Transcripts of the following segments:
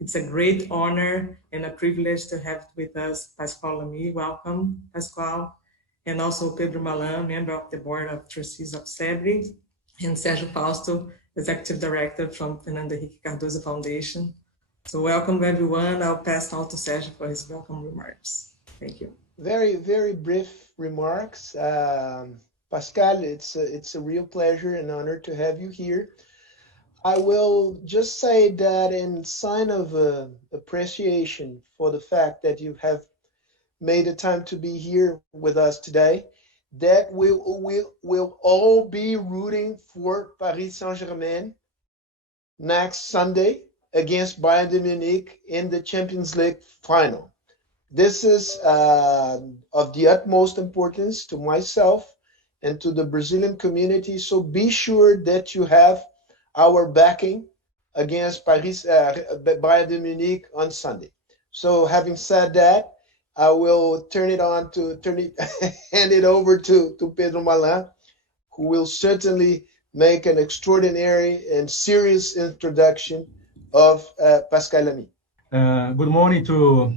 It's a great honor and a privilege to have with us PASCAL LAMY. Welcome, PASCAL. And also PEDRO MALAN, member of the Board of Trustees of CEBRI, and SERGIO FAUSTO, Executive Director from Fernando Henrique Cardoso Foundation. So welcome everyone. I'll pass now to Sergio for his welcome remarks. Thank you. Very, very brief remarks. Pascal, it's a real pleasure and honor to have you here. I will just say that in sign of appreciation for the fact that you have made the time to be here with us today, that we'll all be rooting for Paris Saint-Germain next Sunday against Bayern de Munich in the Champions League final. This is of the utmost importance to myself and to the Brazilian community, so be sure that you have our backing against Bayern de Munich on Sunday. So having said that, I will hand it over to PEDRO MALAN, who will certainly make an extraordinary and serious introduction of PASCAL LAMY. Good morning to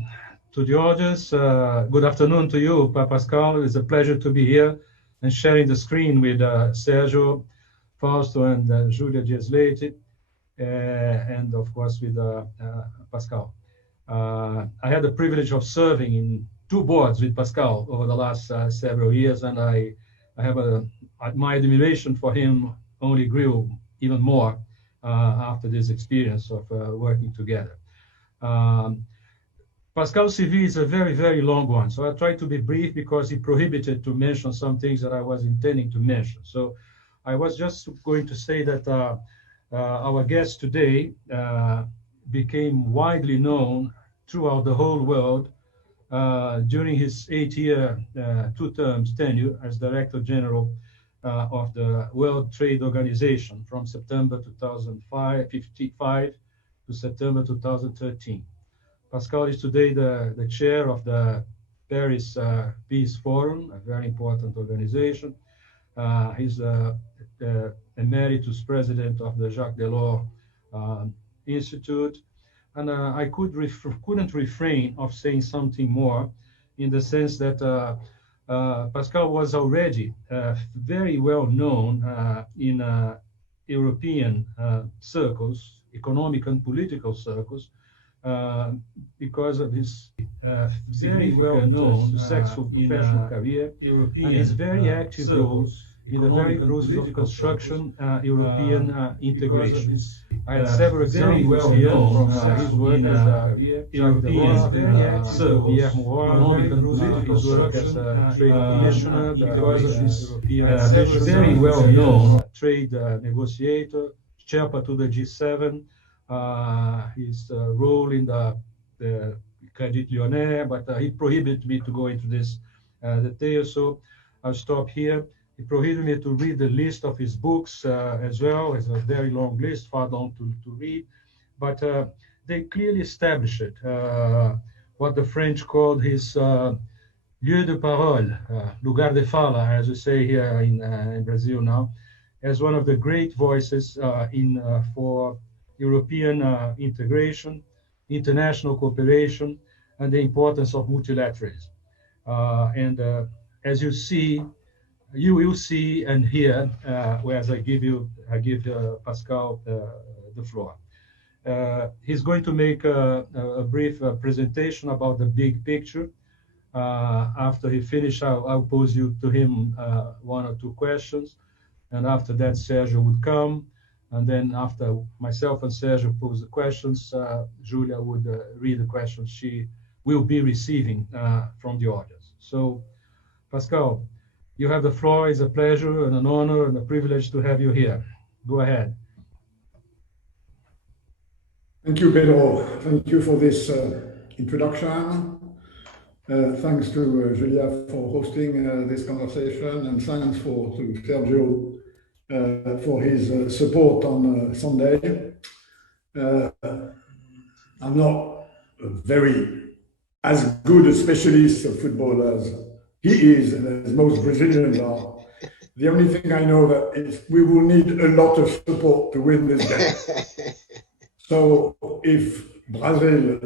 the audience. Good afternoon to you, Pascal. It's a pleasure to be here and sharing the screen with Sergio, Fausto, and Julia Dias-Leite, and of course with Pascal. I had the privilege of serving in 2 boards with Pascal over the last several years, and I have my admiration for him only grew even more after this experience of working together. Pascal's CV is a very, very long one, so I'll try to be brief because he prohibited to mention some things that I was intending to mention. So I was just going to say that our guest today became widely known throughout the whole world during his 8-year, 2 terms tenure as Director General of the World Trade Organization from September 2005 to September 2013. Pascal is today the chair of the Paris Peace Forum, a very important organization. He's the Emeritus President of the Jacques Delors Institute. And I couldn't refrain of saying something more in the sense that Pascal was already very well known in European circles, economic and political circles, because of his very well known successful professional career, European, and his very active roles in the very close construction European integration. I had several very well known his work as a European very active economic and political construction trade commissioner, because of his European very well known trade negotiator, Sherpa to the G7. His role in the Crédit Lyonnais, but he prohibited me to go into this detail, so I'll stop here. He prohibited me to read the list of his books as well. It's a very long list, far long to read, but they clearly established it, what the French called his lieu de parole, lugar de fala, as we say here in Brazil now, as one of the great voices for European integration, international cooperation, and the importance of multilateralism. And as you see, you will see and hear, whereas I give Pascal the floor. He's going to make a brief presentation about the big picture. After he finishes, I'll pose to him 1 or 2 questions, and after that, Sergio would come. And then after myself and Sergio pose the questions, Julia would read the questions she will be receiving from the audience. So, Pascal, you have the floor. It's a pleasure and an honor and a privilege to have you here. Go ahead. Thank you, Pedro. Thank you for this introduction. Thanks to Julia for hosting this conversation, and thanks to Sergio for his support on Sunday. I'm not as good a specialist of football as he is, and as most Brazilians are. The only thing I know that is we will need a lot of support to win this game. So if Brazil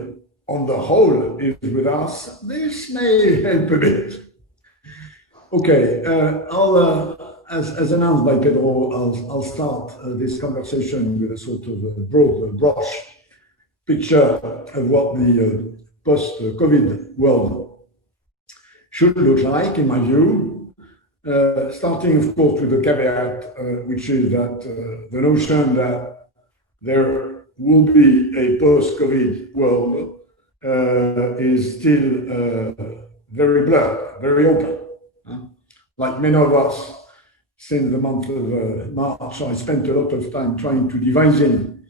on the whole is with us, this may help a bit. Okay, as announced by Pedro, I'll start this conversation with a sort of a broad brush picture of what the post-COVID world should look like, in my view, starting, of course, with the caveat, which is that the notion that there will be a post-COVID world is still very blurred, very open. Like many of us, since the month of March, I spent a lot of time trying to devise in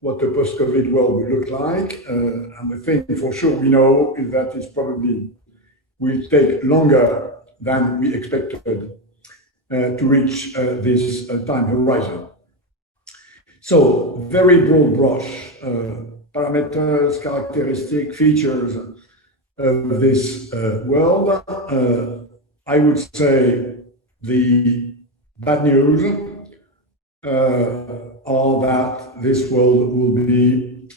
what a post-COVID world will look like. And the thing for sure we know is that it probably will take longer than we expected to reach this time horizon. So, very broad brush, parameters, characteristic features of this world. I would say the bad news are that this world will be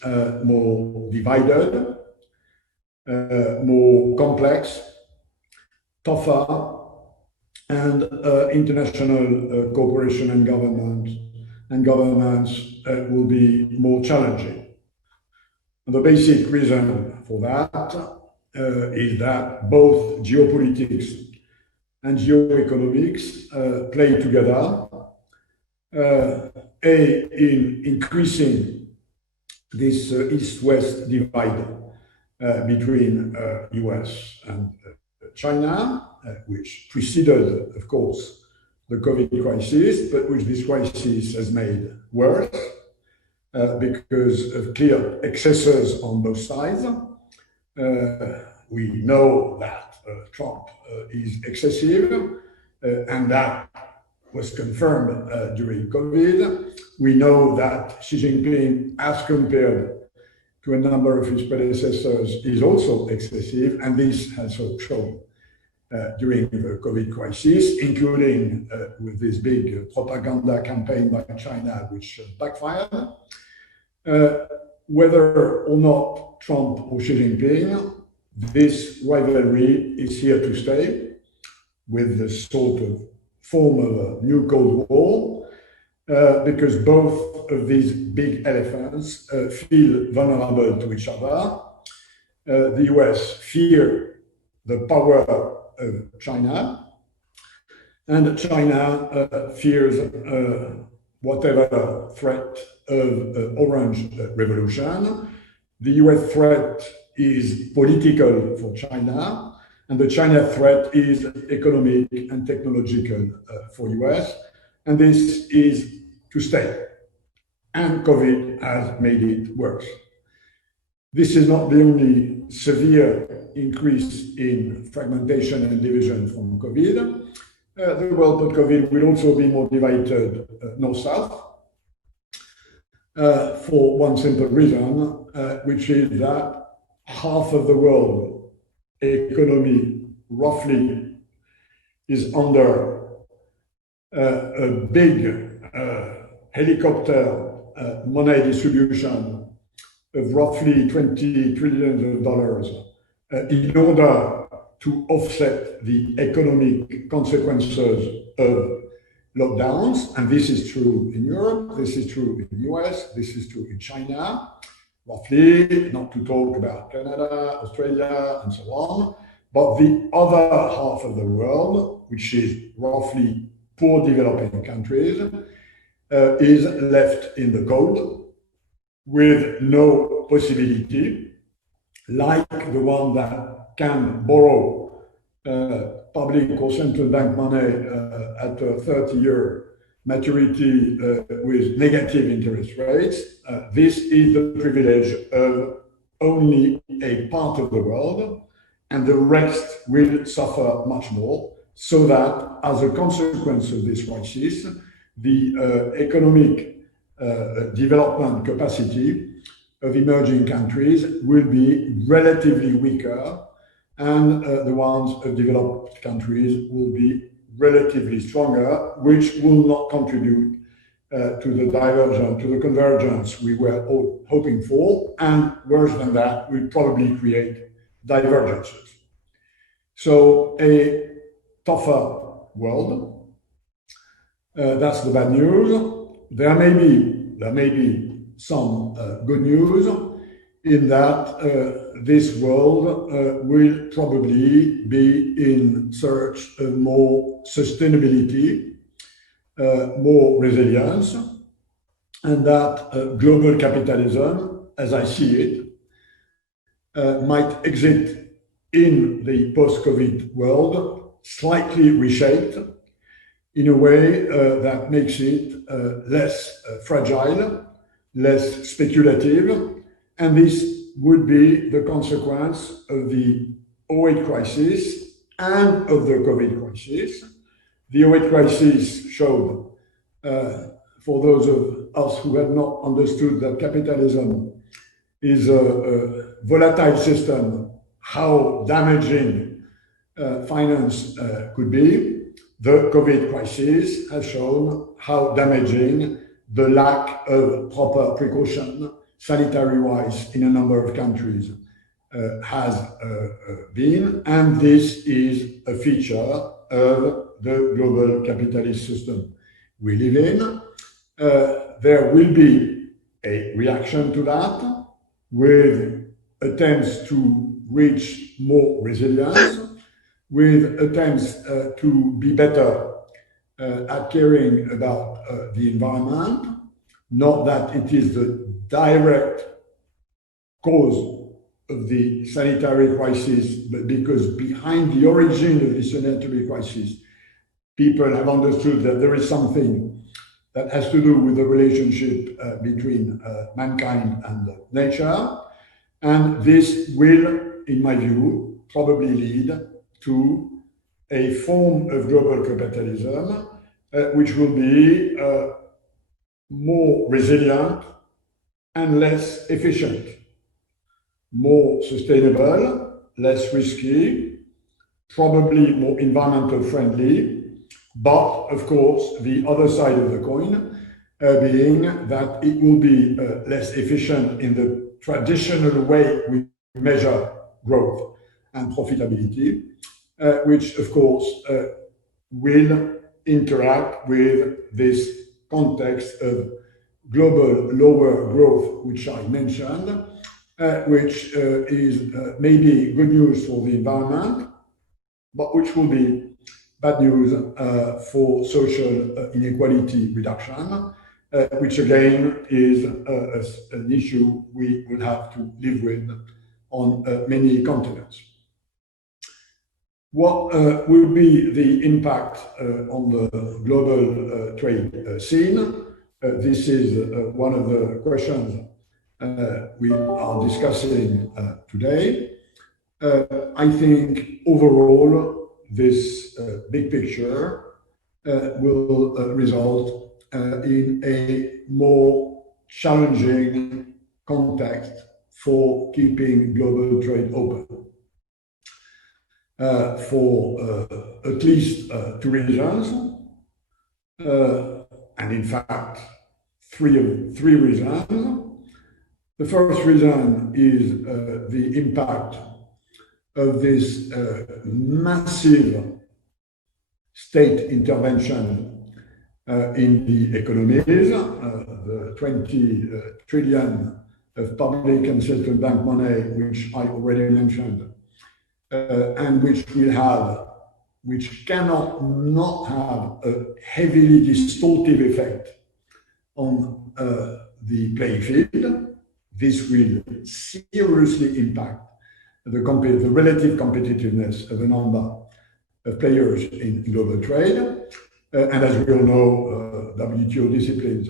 more divided, more complex, tougher, and international cooperation and governance will be more challenging. And the basic reason for that is that both geopolitics and geoeconomics play together, in increasing this East-West divide between US and China, which preceded, of course, the COVID crisis, but which this crisis has made worse because of clear excesses on both sides. We know that Trump is excessive, and that was confirmed during COVID. We know that Xi Jinping, as compared to a number of his predecessors, is also excessive, and this has shown during the COVID crisis, including with this big propaganda campaign by China, which backfired. Whether or not Trump or Xi Jinping, this rivalry is here to stay, with the sort of form of a new Cold War, because both of these big elephants feel vulnerable to each other. The US fear the power of China, and China fears whatever threat of Orange Revolution. The US threat is political for China, and the China threat is economic and technological for US, and this is to stay. And COVID has made it worse. This is not the only severe increase in fragmentation and division from COVID. The world post-COVID will also be more divided north-south for one simple reason, which is that half of the world economy roughly is under a big helicopter money distribution of roughly $20 trillion in order to offset the economic consequences of lockdowns. And this is true in Europe, this is true in the US, this is true in China, roughly, not to talk about Canada, Australia, and so on. But the other half of the world, which is roughly poor developing countries, is left in the cold with no possibility, like the one that can borrow public or central bank money at a 30-year maturity with negative interest rates. This is the privilege of only a part of the world, and the rest will suffer much more, so that as a consequence of this crisis, the economic development capacity of emerging countries will be relatively weaker, and the ones of developed countries will be relatively stronger, which will not contribute to the divergence, to the convergence we were all hoping for, and worse than that, will probably create divergences. So a tougher world. That's the bad news. There may be some good news in that this world will probably be in search of more sustainability, more resilience, and that global capitalism, as I see it, might exit in the post-COVID world slightly reshaped in a way that makes it less fragile, less speculative, and this would be the consequence of the 2008 crisis and of the COVID crisis. The 2008 crisis showed, for those of us who have not understood that capitalism is a volatile system, how damaging finance could be. The COVID crisis has shown how damaging the lack of proper precaution, sanitary-wise, in a number of countries has been, and this is a feature of the global capitalist system we live in. There will be a reaction to that with attempts to reach more resilience, with attempts to be better at caring about the environment. Not that it is the direct cause of the sanitary crisis, but because behind the origin of the sanitary crisis, people have understood that there is something that has to do with the relationship between mankind and nature. And this will, in my view, probably lead to a form of global capitalism which will be more resilient and less efficient, more sustainable, less risky, probably more environmental friendly, but of course the other side of the coin being that it will be less efficient in the traditional way we measure growth and profitability, which of course will interact with this context of global lower growth, which I mentioned, which is maybe good news for the environment, but which will be bad news for social inequality reduction, which again is an issue we will have to live with on many continents. What will be the impact on the global trade scene? This is one of the questions we are discussing today. I think overall, this big picture will result in a more challenging context for keeping global trade open. For at least two reasons, and in fact, three reasons. The first reason is the impact of this massive state intervention in the economies, the 20 trillion of public and central bank money, which I already mentioned, and which cannot not have a heavily distortive effect on the playing field. This will seriously impact the relative competitiveness of a number of players in global trade. And as we all know, WTO disciplines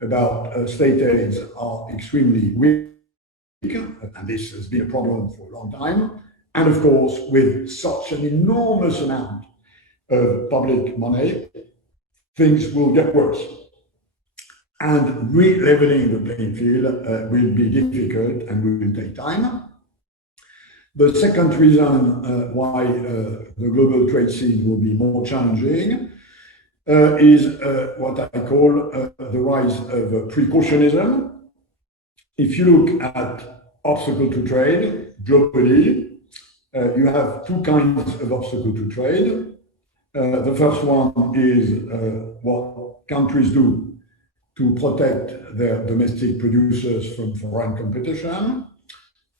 about state aids are extremely weak, and this has been a problem for a long time. And of course, with such an enormous amount of public money, things will get worse. And re-leveling the playing field will be difficult and will take time. The second reason why the global trade scene will be more challenging is what I call the rise of precautionism. If you look at obstacle to trade globally, you have two kinds of obstacle to trade. The first one is what countries do to protect their domestic producers from foreign competition,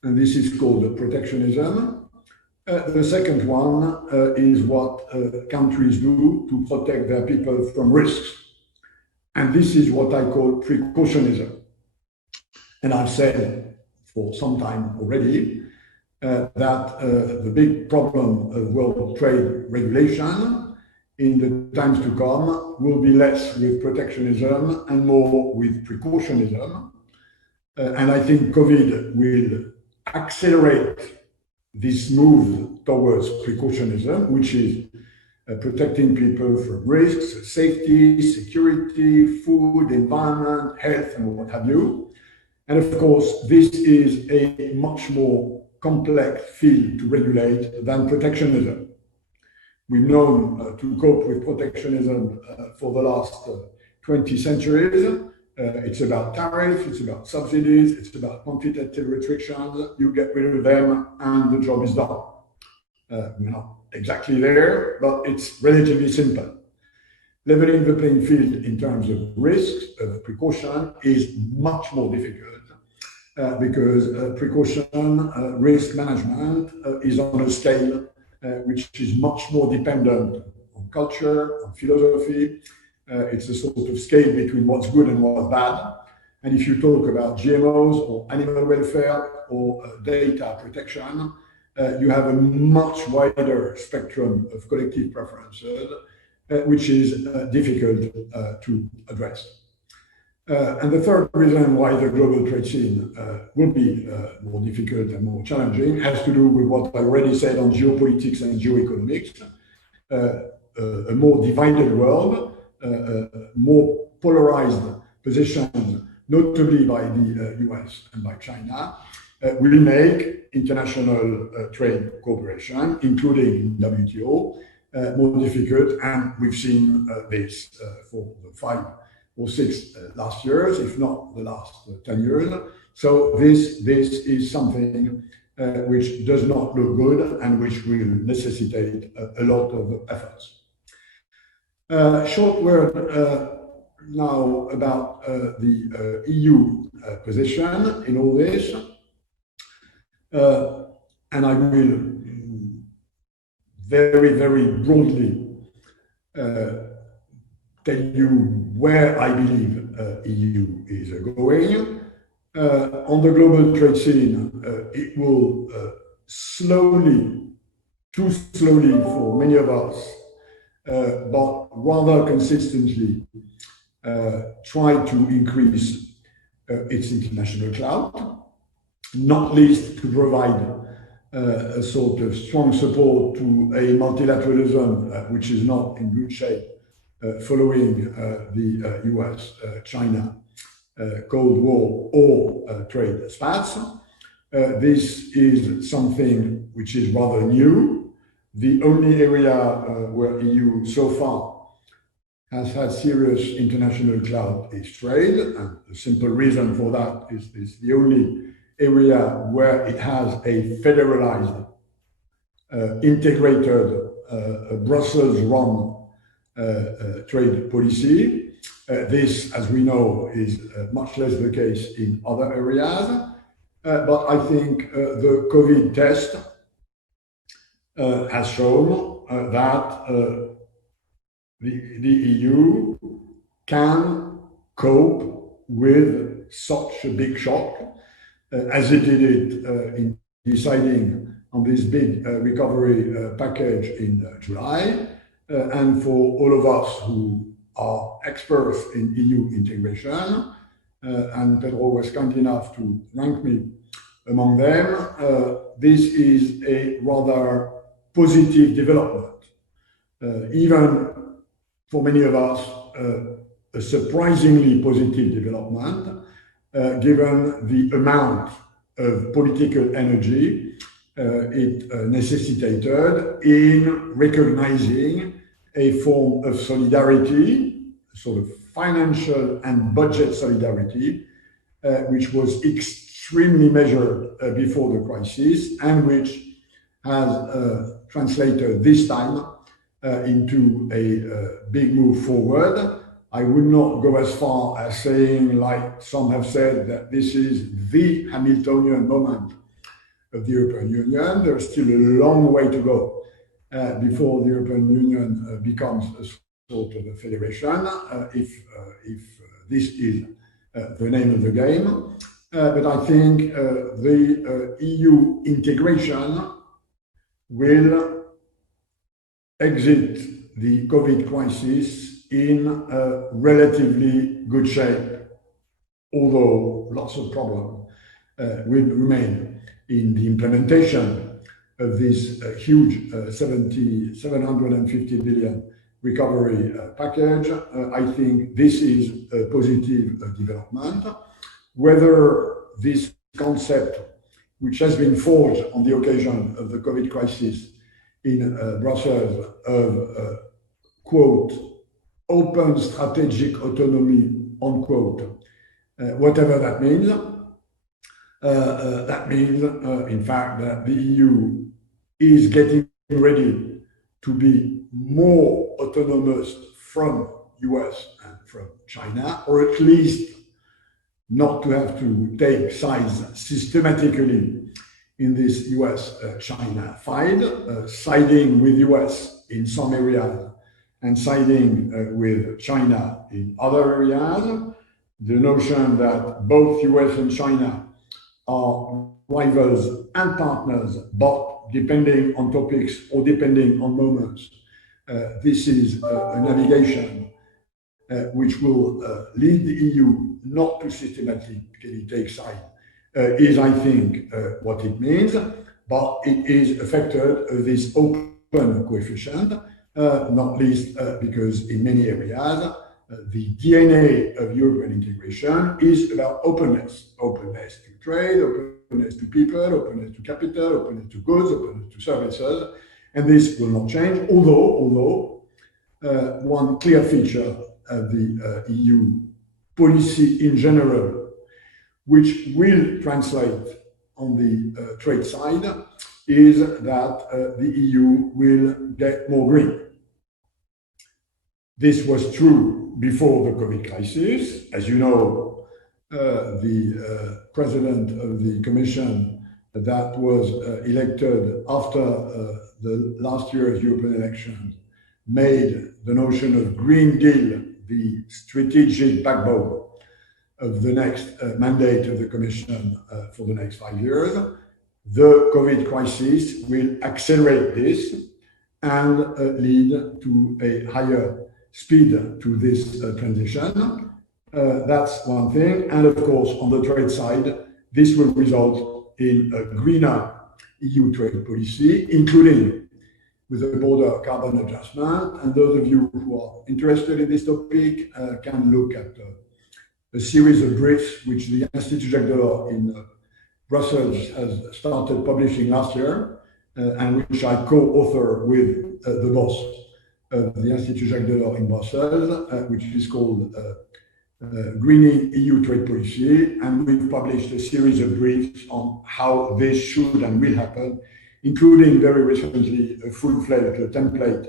and this is called protectionism. The second one is what countries do to protect their people from risks, and this is what I call precautionism. And I've said for some time already that the big problem of world trade regulation in the times to come will be less with protectionism and more with precautionism. And I think COVID will accelerate this move towards precautionism, which is protecting people from risks, safety, security, food, environment, health, and what have you. And of course, this is a much more complex field to regulate than protectionism. We've known to cope with protectionism for the last 20 centuries. It's about tariffs, it's about subsidies, it's about quantitative restrictions. You get rid of them and the job is done. We're not exactly there, but it's relatively simple. Leveling the playing field in terms of risks, precaution, is much more difficult because precaution, risk management is on a scale which is much more dependent on culture, on philosophy. It's a sort of scale between what's good and what's bad. And if you talk about GMOs or animal welfare or data protection, you have a much wider spectrum of collective preferences, which is difficult to address. And the third reason why the global trade scene will be more difficult and more challenging has to do with what I already said on geopolitics and geoeconomics. A more divided world, more polarized positions, notably by the US and by China, will make international trade cooperation, including WTO, more difficult. And we've seen this for the 5 or 6 last years, if not the last 10 years. So this is something which does not look good and which will necessitate a lot of efforts. Short word now about the EU position in all this. And I will very, very broadly tell you where I believe EU is going. On the global trade scene, it will slowly, too slowly for many of us, but rather consistently try to increase its international clout, not least to provide a sort of strong support to a multilateralism which is not in good shape following the US-China Cold War or trade spats. This is something which is rather new. The only area where EU so far has had serious international clout is trade, and the simple reason for that is it's the only area where it has a federalized, integrated, Brussels-run trade policy. This, as we know, is much less the case in other areas. But I think the COVID test has shown that the EU can cope with such a big shock as it did it in deciding on this big recovery package in July. And for all of us who are experts in EU integration, and PEDRO was kind enough to rank me among them, this is a rather positive development. Even for many of us, a surprisingly positive development, given the amount of political energy it necessitated in recognizing a form of solidarity, sort of financial and budget solidarity, which was extremely measured before the crisis and which has translated this time into a big move forward. I would not go as far as saying, like some have said, that this is the Hamiltonian moment of the European Union. There's still a long way to go before the European Union becomes a sort of a federation, if this is the name of the game. But I think the EU integration will exit the COVID crisis in a relatively good shape, although lots of problems will remain in the implementation of this huge 750 billion recovery package. I think this is a positive development. Whether this concept, which has been forged on the occasion of the COVID crisis in Brussels, of quote, open strategic autonomy, unquote, whatever that means, in fact, that the EU is getting ready to be more autonomous from US and from China, or at least not to have to take sides systematically in this US-China fight, siding with US in some areas and siding with China in other areas. The notion that both US and China are rivals and partners, but depending on topics or depending on moments, this is a navigation which will lead the EU not to systematically take side, is, I think, what it means, but it is affected this open coefficient, not least because in many areas, the DNA of European integration is about openness. Openness to trade, openness to people, openness to capital, openness to goods, openness to services, and this will not change, although one clear feature of the EU policy in general, which will translate on the trade side, is that the EU will get more green. This was true before the COVID crisis. As you know, the president of the Commission that was elected after the last year's European elections made the notion of Green Deal the strategic backbone of the next mandate of the Commission for the next 5 years. The COVID crisis will accelerate this and lead to a higher speed to this transition. That's one thing. And of course, on the trade side, this will result in a greener EU trade policy, including with a border carbon adjustment. And those of you who are interested in this topic can look at a series of briefs which the Institut Jacques Delors in Brussels has started publishing last year, and which I co-author with the boss of the Institut Jacques Delors in Brussels, which is called Greening EU Trade Policy. And we've published a series of briefs on how this should and will happen, including very recently a full-fledged template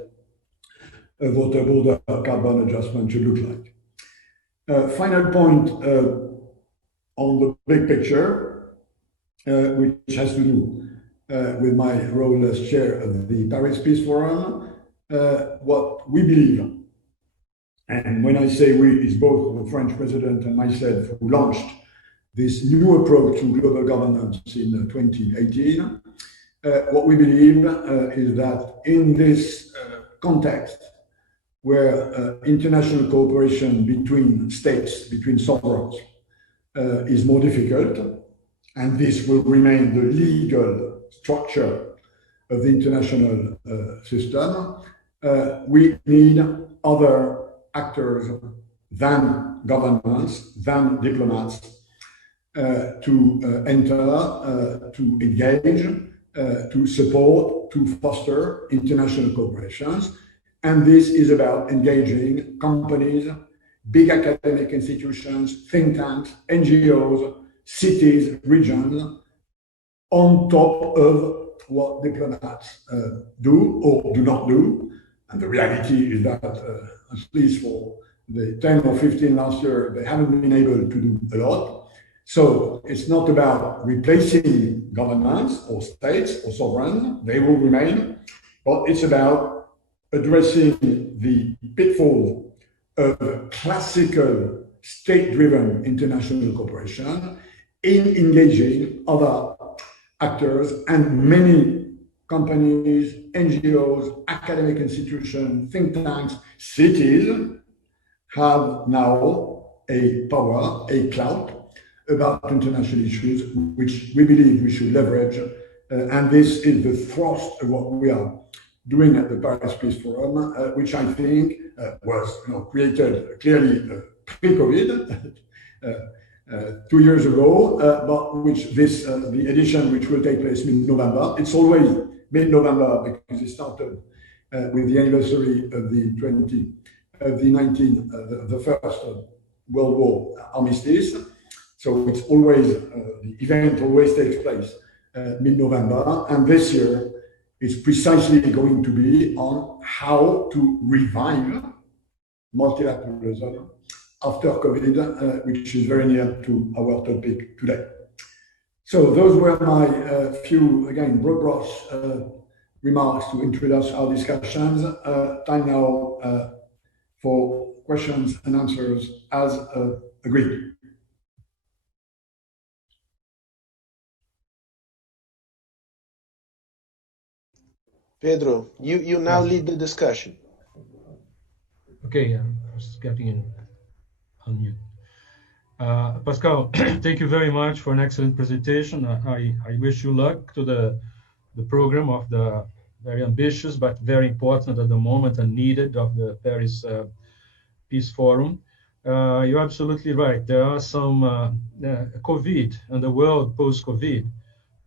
of what a border carbon adjustment should look like. Final point on the big picture, which has to do with my role as chair of the Paris Peace Forum. What we believe, and when I say we, is both the French president and myself who launched this new approach to global governance in 2018. What we believe is that in this context, where international cooperation between states, between sovereigns, is more difficult, and this will remain the legal structure of the international system, we need other actors than governments, than diplomats, to enter, to engage, to support, to foster international cooperations. And this is about engaging companies, big academic institutions, think tanks, NGOs, cities, regions, on top of what diplomats do or do not do. And the reality is that, at least for the 10 or 15 last year, they haven't been able to do a lot. So it's not about replacing governments or states or sovereigns, they will remain, but it's about addressing the pitfalls of classical state-driven international cooperation in engaging other actors, and many companies, NGOs, academic institutions, think tanks, cities have now a power, a clout about international issues, which we believe we should leverage. And this is the thrust of what we are doing at the Paris Peace Forum, which I think was created clearly pre-COVID, 2 years ago, but which the edition which will take place mid-November. It's always mid-November because it started with the anniversary of the First World War armistice. So it's always, the event always takes place mid-November. And this year, it's precisely going to be on how to revive multilateralism after COVID, which is very near to our topic today. So those were my few, again, broad brush remarks to introduce our discussions. Time now for questions and answers as agreed. Pedro, you now lead the discussion. Okay, I'm just getting in on mute. Pascal, thank you very much for an excellent presentation. I wish you luck to the program of the very ambitious but very important at the moment and needed of the Paris Peace Forum. You're absolutely right. There are some COVID and the world post-COVID,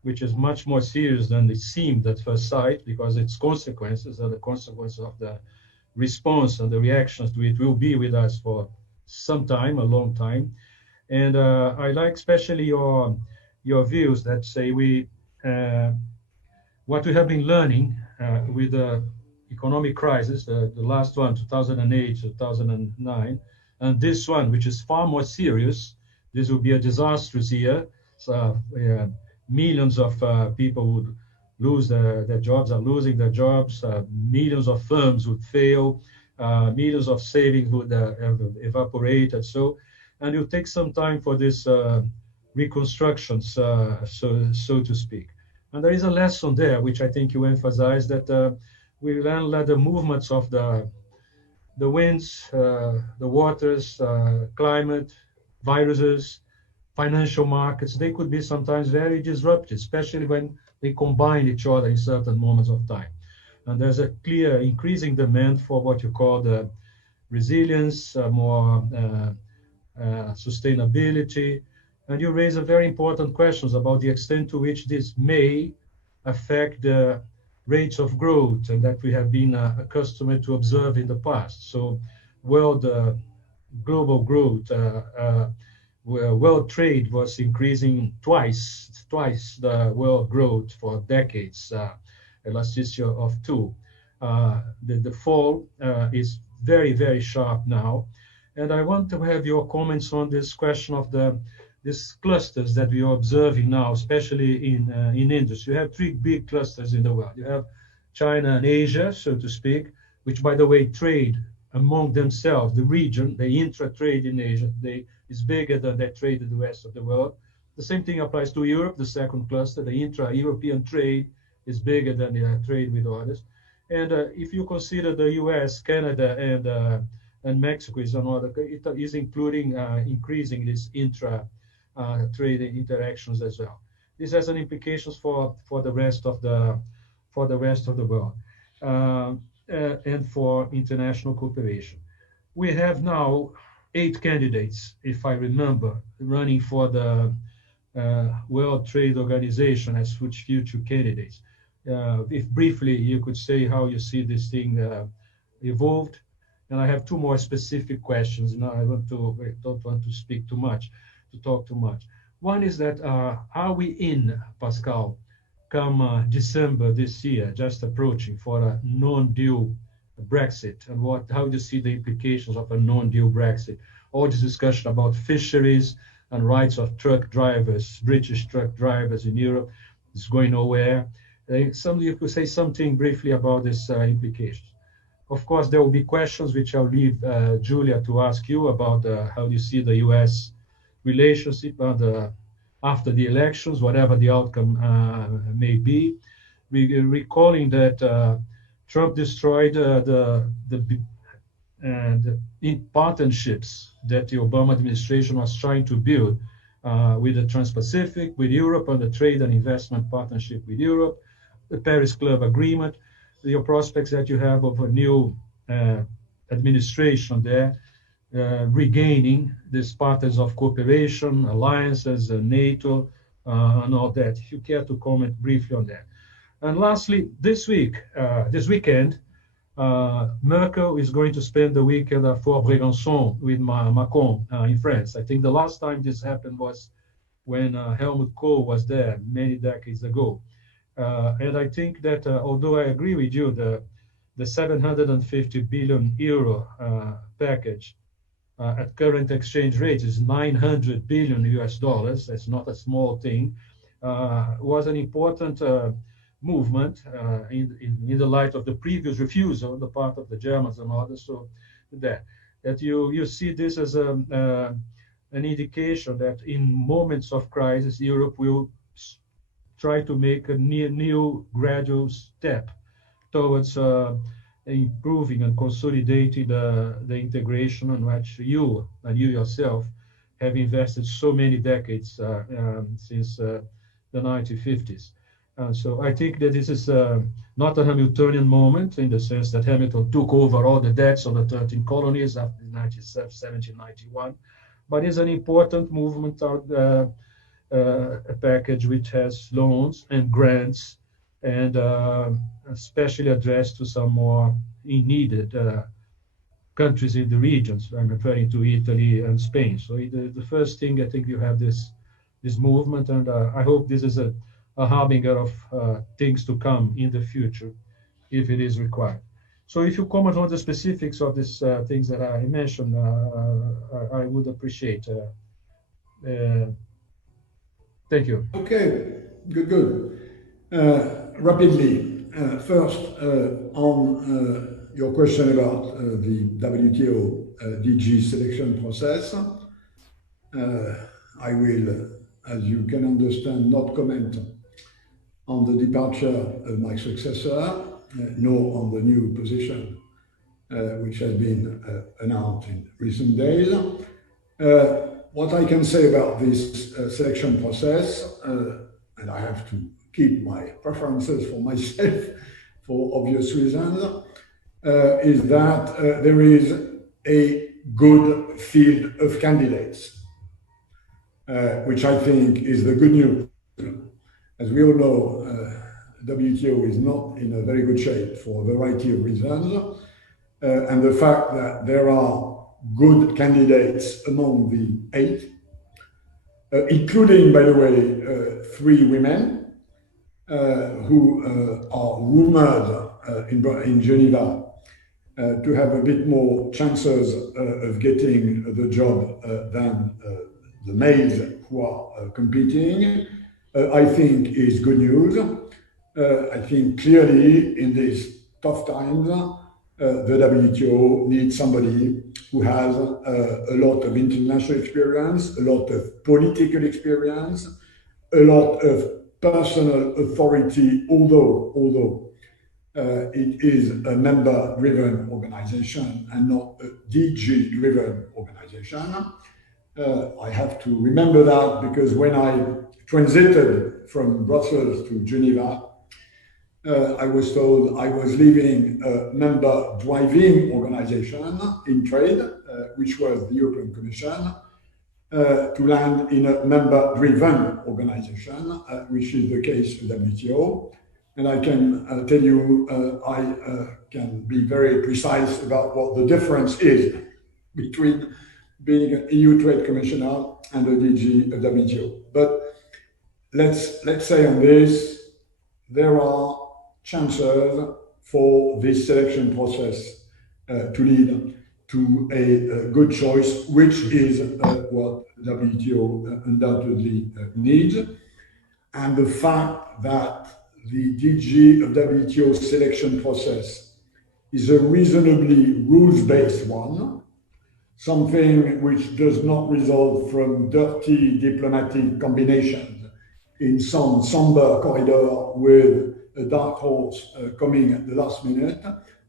which is much more serious than it seemed at first sight, because its consequences are the consequences of the response and the reactions to it will be with us for some time, a long time. And I like especially your views that say what we have been learning with the economic crisis, the last one, 2008, 2009, and this one, which is far more serious. This will be a disastrous year. So millions of people would lose their jobs, are losing their jobs. Millions of firms would fail. Millions of savings would evaporate, and it will take some time for this reconstruction, so to speak. And there is a lesson there, which I think you emphasize, that we learn that the movements of the winds, the waters, climate, viruses, financial markets, they could be sometimes very disruptive, especially when they combine each other in certain moments of time. And there's a clear increasing demand for what you call the resilience, more sustainability. And you raise a very important questions about the extent to which this may affect the rates of growth and that we have been accustomed to observe in the past. So global growth, world trade was increasing twice the world growth for decades, elasticity of 2. The fall is very, very sharp now. And I want to have your comments on this question of these clusters that we are observing now, especially in industry. You have 3 big clusters in the world. You have China and Asia, so to speak, which, by the way, trade among themselves, the region, the intra-trade in Asia, is bigger than their trade in the rest of the world. The same thing applies to Europe, the second cluster. The intra-European trade is bigger than the trade with others. And if you consider the US, Canada, and Mexico is another, it is including increasing these intra-trade interactions as well. This has an implications for the rest of the world and for international cooperation. We have now 8 candidates, if I remember, running for the World Trade Organization as future candidates. If briefly you could say how you see this thing evolved. And I have two more specific questions. Now I don't want to speak too much, to talk too much. One is that are we in, Pascal, come December this year, just approaching, for a non-deal Brexit? And how do you see the implications of a non-deal Brexit? All this discussion about fisheries and rights of truck drivers, British truck drivers in Europe, is going nowhere. Somebody could say something briefly about this implications. Of course, there will be questions which I'll leave Julia to ask you about how do you see the U.S. relationship after the elections, whatever the outcome may be. Recalling that Trump destroyed the partnerships that the Obama administration was trying to build with the Trans-Pacific, with Europe, and the trade and investment partnership with Europe, the Paris Club Agreement, the prospects that you have of a new administration there, regaining these patterns of cooperation, alliances, NATO, and all that. If you care to comment briefly on that. And lastly, this weekend, Merkel is going to spend the weekend at Fort Brégançon with Macron in France. I think the last time this happened was when Helmut Kohl was there many decades ago. And I think that although I agree with you, the 750 billion euro package at current exchange rates is 900 billion US dollars. That's not a small thing. Was an important movement in the light of the previous refusal on the part of the Germans and others. So that you see this as an indication that in moments of crisis, Europe will try to make a new gradual step towards improving and consolidating the integration on which you yourself have invested so many decades since the 1950s. So I think that this is not a Hamiltonian moment in the sense that Hamilton took over all the debts of the 13 colonies after 1791, but it's an important movement out a package which has loans and grants and especially addressed to some more needed countries in the regions. I'm referring to Italy and Spain. So the first thing, I think you have this movement, and I hope this is a harbinger of things to come in the future if it is required. So if you comment on the specifics of these things that I mentioned, I would appreciate. Thank you. Okay, good. Rapidly, first on your question about the WTO DG selection process, I will, as you can understand, not comment on the departure of my successor, nor on the new position which has been announced in recent days. What I can say about this selection process, and I have to keep my preferences for myself for obvious reasons, is that there is a good field of candidates, which I think is the good news. As we all know, WTO is not in a very good shape for a variety of reasons, and the fact that there are good candidates among the 8, including, by the way, 3 women who are rumored in Geneva to have a bit more chances of getting the job than the males who are competing, I think is good news. I think clearly in these tough times, the WTO needs somebody who has a lot of international experience, a lot of political experience, a lot of personal authority, although it is a member-driven organization and not a DG-driven organization. I have to remember that because when I transited from Brussels to Geneva, I was told I was leaving a member-driving organization in trade, which was the European Commission, to land in a member-driven organization, which is the case with WTO. and I can tell you, I can be very precise about what the difference is between being an EU Trade Commissioner and a DG of WTO. But let's say on this, there are chances for this selection process to lead to a good choice, which is what WTO undoubtedly needs. And the fact that the DG of WTO selection process is a reasonably rules-based one, something which does not result from dirty diplomatic combinations in some somber corridor with a dark horse coming at the last minute.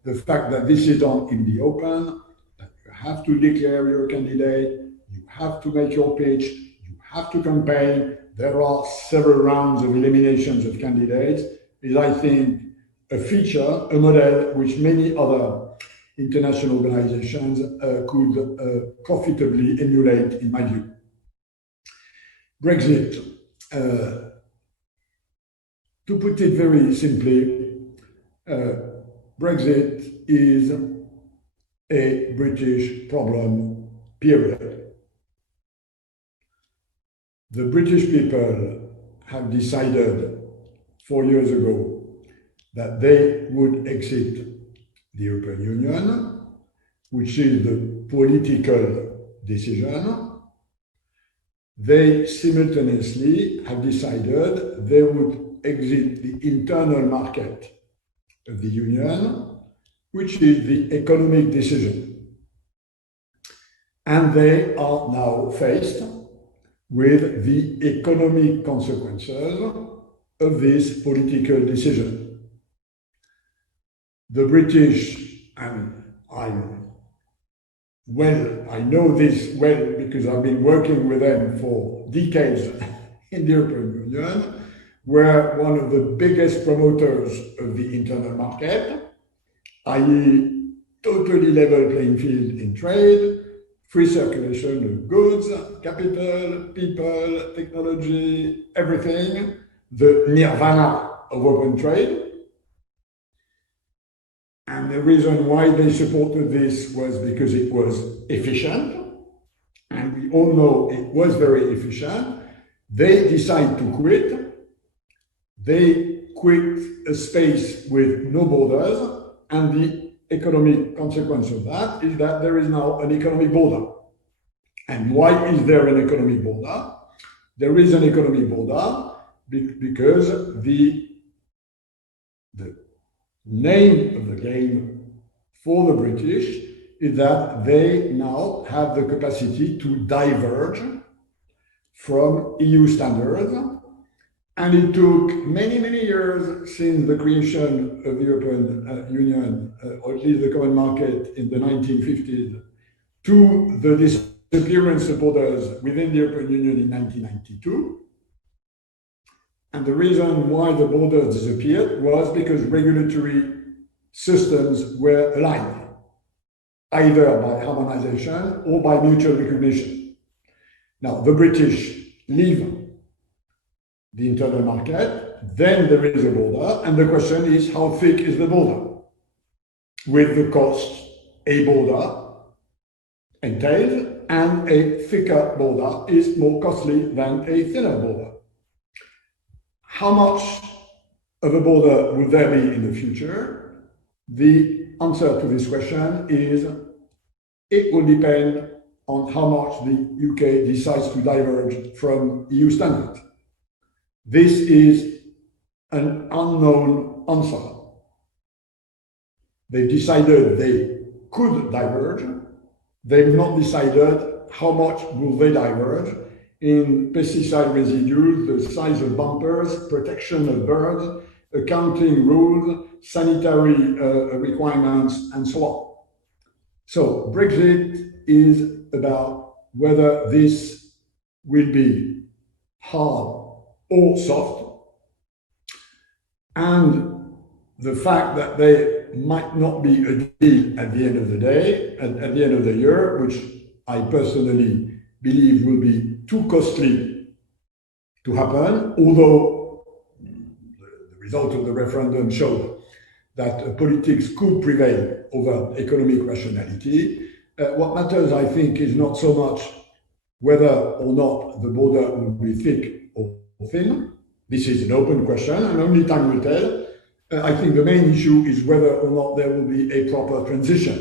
The fact that this is done in the open, that you have to declare your candidate, you have to make your pitch, you have to campaign, there are several rounds of eliminations of candidates, is, I think, a feature, a model which many other international organizations could profitably emulate, in my view. Brexit. To put it very simply, Brexit is a British problem, period. The British people have decided 4 years ago that they would exit the European Union, which is the political decision. They simultaneously have decided they would exit the internal market of the Union, which is the economic decision. And they are now faced with the economic consequences of this political decision. The British, and I know this well because I've been working with them for decades in the European Union, were one of the biggest promoters of the internal market, i.e. totally level playing field in trade, free circulation of goods, capital, people, technology, everything, the nirvana of open trade. And the reason why they supported this was because it was efficient, and we all know it was very efficient. They decide to quit. They quit a space with no borders, and the economic consequence of that is that there is now an economic border. And why is there an economic border? There is an economic border because the name of the game for the British is that they now have the capacity to diverge from EU standards. And it took many, many years since the creation of the European Union, or at least the common market in the 1950s, to the disappearance of borders within the European Union in 1992. And the reason why the borders disappeared was because regulatory systems were aligned, either by harmonization or by mutual recognition. Now, the British leave the internal market, then there is a border, and the question is, how thick is the border? With the cost a border entails, and a thicker border is more costly than a thinner border. How much of a border will there be in the future? The answer to this question is, it will depend on how much the UK decides to diverge from EU standards. This is an unknown answer. They've decided they could diverge. They've not decided how much will they diverge in pesticide residues, the size of bumpers, protection of birds, accounting rules, sanitary requirements, and so on. So Brexit is about whether this will be hard or soft, and the fact that there might not be a deal at the end of the day, at the end of the year, which I personally believe will be too costly to happen, although the result of the referendum showed that politics could prevail over economic rationality. What matters, I think, is not so much whether or not the border will be thick or thin. This is an open question, and only time will tell. I think the main issue is whether or not there will be a proper transition,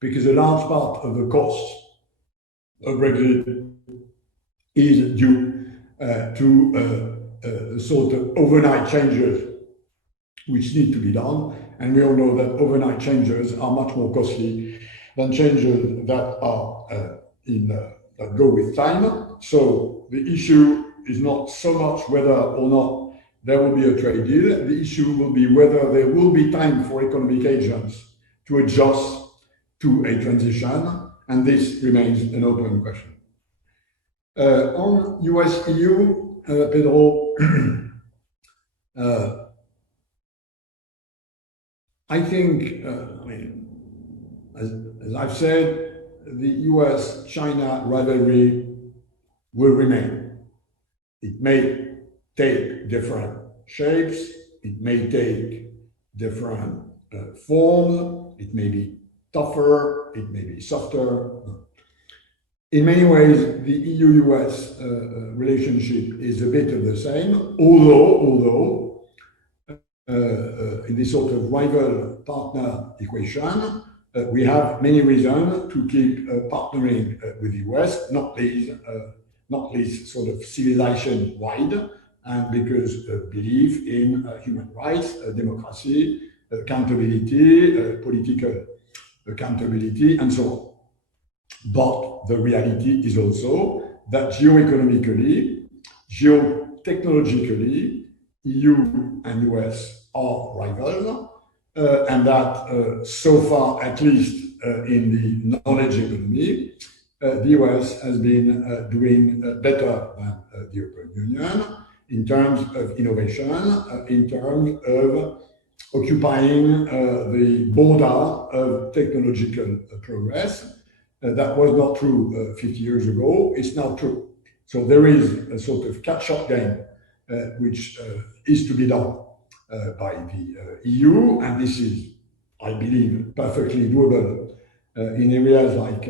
because a large part of the cost of Brexit is due to sort of overnight changes which need to be done, and we all know that overnight changes are much more costly than changes that are that go with time. So the issue is not so much whether or not there will be a trade deal. The issue will be whether there will be time for economic agents to adjust to a transition, and this remains an open question. On US-EU, Pedro, I think, as I've said, the US-China rivalry will remain. It may take different shapes, it may take different forms, it may be tougher, it may be softer. In many ways, the EU-US relationship is a bit of the same, although in this sort of rival partner equation, we have many reasons to keep partnering with the US, not least sort of civilization-wide, and because belief in human rights, democracy, accountability, political accountability, and so on. But the reality is also that geoeconomically, geotechnologically, EU and US are rivals, and that so far, at least in the knowledge economy, the US has been doing better than the European Union in terms of innovation, in terms of occupying the border of technological progress. That was not true 50 years ago, it's now true. So there is a sort of catch-up game which is to be done by the EU, and this is, I believe, perfectly doable in areas like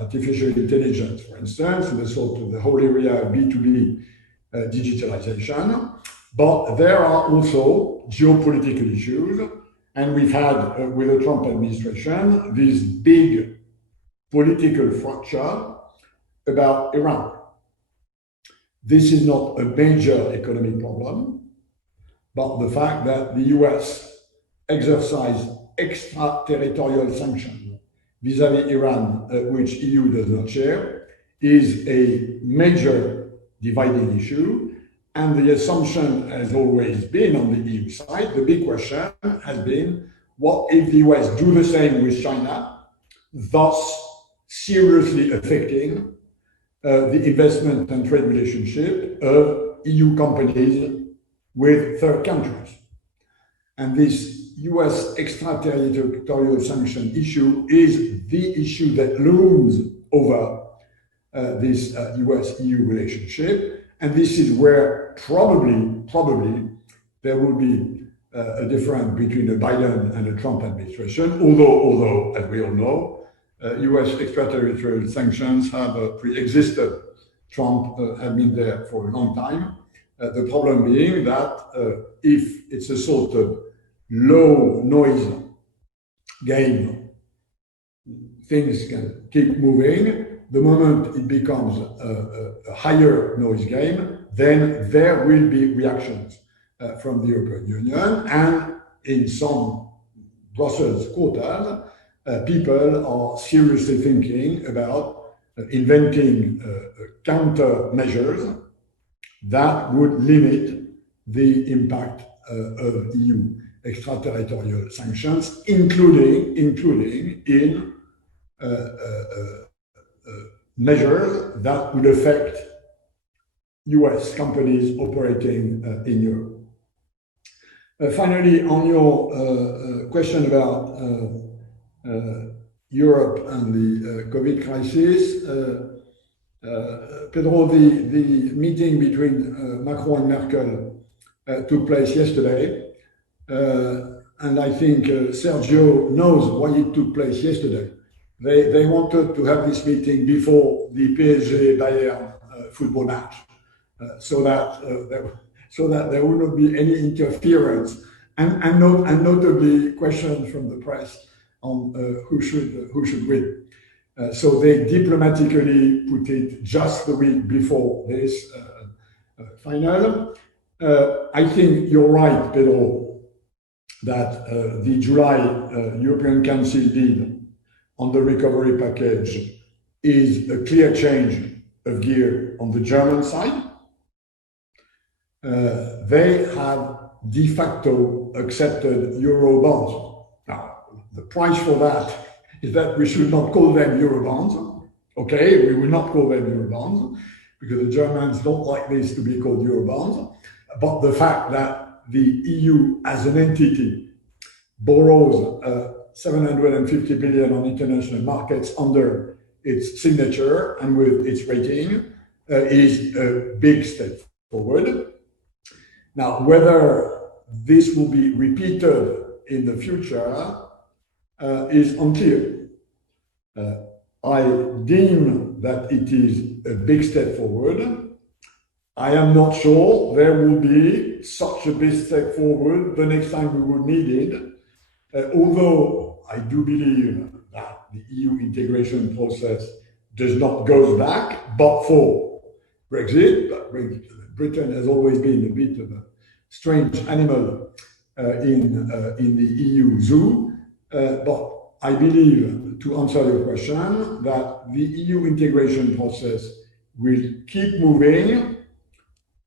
artificial intelligence, for instance, the sort of the whole area of B2B digitalization. But there are also geopolitical issues, and we've had with the Trump administration this big political fracture about Iran. This is not a major economic problem, but the fact that the US exercised extraterritorial sanctions vis-à-vis Iran, which EU does not share, is a major dividing issue. And the assumption has always been on the EU side, the big question has been, what if the US do the same with China, thus seriously affecting the investment and trade relationship of EU companies with third countries. And this US extraterritorial sanction issue is the issue that looms over this US-EU relationship. And this is where probably there will be a difference between a Biden and a Trump administration, although as we all know, US extraterritorial sanctions have pre-existed. Trump had been there for a long time. The problem being that if it's a sort of low noise game, things can keep moving. The moment it becomes a higher noise game, then there will be reactions from the European Union, and in some Brussels quarters, people are seriously thinking about inventing countermeasures that would limit the impact of EU extraterritorial sanctions, including in measures that would affect US companies operating in Europe. Finally, on your question about Europe and the COVID crisis, Pedro, the meeting between Macron and Merkel took place yesterday. And I think Sergio knows why it took place yesterday. They wanted to have this meeting before the PSG-Bayern football match, so that there would not be any interference and notably questions from the press on who should win. So they diplomatically put it just the week before this final. I think you're right, Pedro, that the July European Council deal on the recovery package is a clear change of gear on the German side. They have de facto accepted Euro bonds. Now, the price for that is that we should not call them Euro bonds. Okay, we will not call them Euro bonds because the Germans don't like this to be called Euro bonds. But the fact that the EU as an entity borrows 750 billion on international markets under its signature and with its rating is a big step forward. Now, whether this will be repeated in the future is unclear. I deem that it is a big step forward. I am not sure there will be such a big step forward the next time we will need it, although I do believe that the EU integration process does not go back, but for Brexit. But Britain has always been a bit of a strange animal in the EU zoo. But I believe, to answer your question, that the EU integration process will keep moving.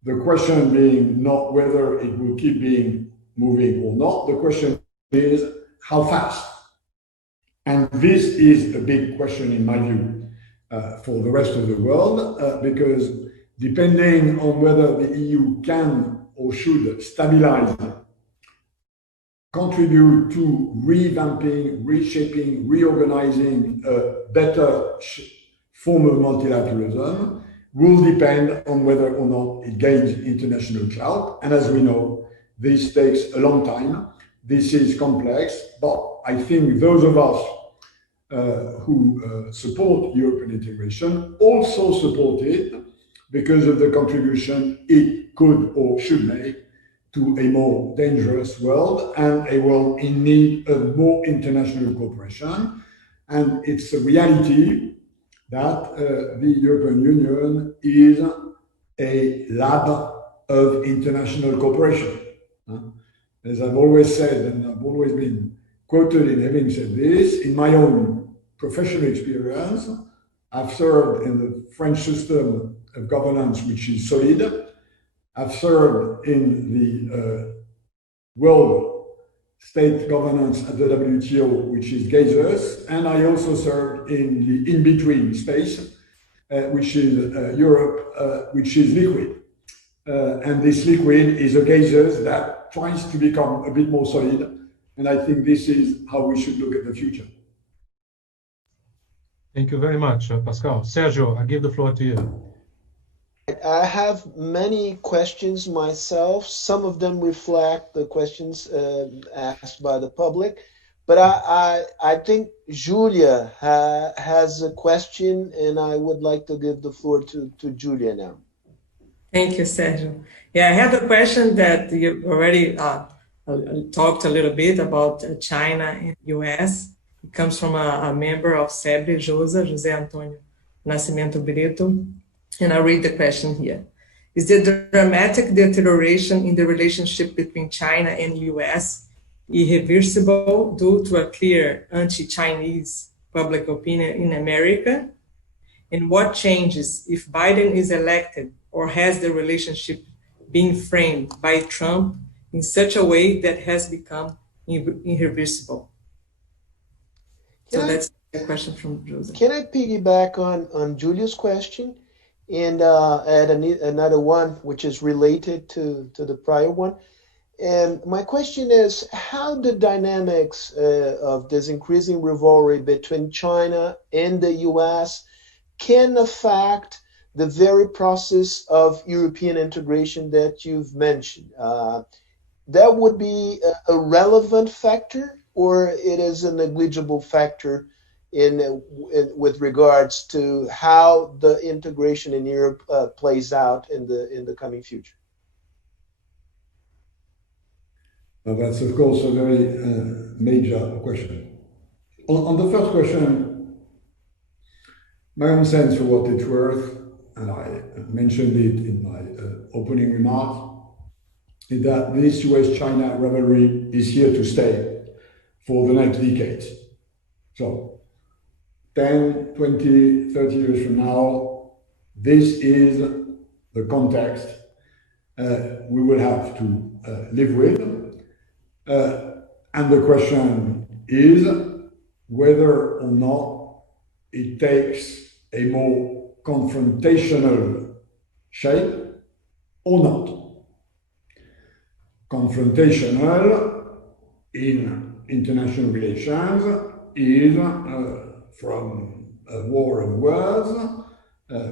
The question being not whether it will keep being moving or not. The question is how fast. And this is a big question in my view for the rest of the world because depending on whether the EU can or should stabilize, contribute to revamping, reshaping, reorganizing a better form of multilateralism will depend on whether or not it gains international clout. And as we know, this takes a long time. This is complex, but I think those of us who support European integration also support it because of the contribution it could or should make to a more dangerous world and a world in need of more international cooperation. And it's a reality that the European Union is a lab of international cooperation. As I've always said, and I've always been quoted in having said this, in my own professional experience, I've served in the French system of governance, which is solid. I've served in the world state governance at the WTO, which is gaseous, and I also served in the in-between space, which is Europe, which is liquid. And this liquid is a gaseous that tries to become a bit more solid, and I think this is how we should look at the future. Thank you very much, Pascal. Sergio, I give the floor to you. I have many questions myself. Some of them reflect the questions asked by the public, but I think Julia has a question, and I would like to give the floor to Julia now. Thank you, Sergio. Yeah, I have a question that you already talked a little bit about China and US. It comes from a member of CEBRI, José Antônio Nascimento Brito. And I'll read the question here. Is the dramatic deterioration in the relationship between China and the US irreversible due to a clear anti-Chinese public opinion in America? And what changes if Biden is elected, or has the relationship been framed by Trump in such a way that has become irreversible? So that's a question from Joseph. Can I piggyback on Julia's question and add another one which is related to the prior one? And my question is, how the dynamics of this increasing rivalry between China and the US can affect the very process of European integration that you've mentioned. That would be a relevant factor, or it is a negligible factor with regards to how the integration in Europe plays out in the coming future? Well, that's of course a very major question. On the first question, my own sense for what it's worth, and I mentioned it in my opening remarks, is that this US-China rivalry is here to stay for the next decades. So 10, 20, 30 years from now, this is the context we will have to live with. And the question is whether or not it takes a more confrontational shape or not. Confrontational in international relations is from a war of words,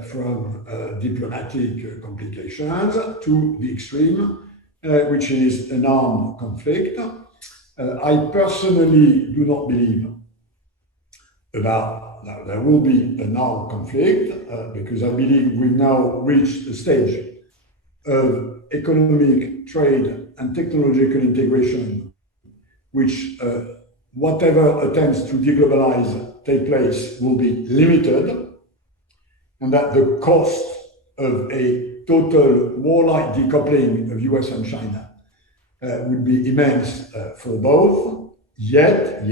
from diplomatic complications to the extreme, which is an armed conflict. I personally do not believe that there will be an armed conflict because I believe we've now reached a stage of economic, trade, and technological integration, which whatever attempts to deglobalize take place will be limited, and that the cost of a total warlike decoupling of US and China would be immense for both. Yet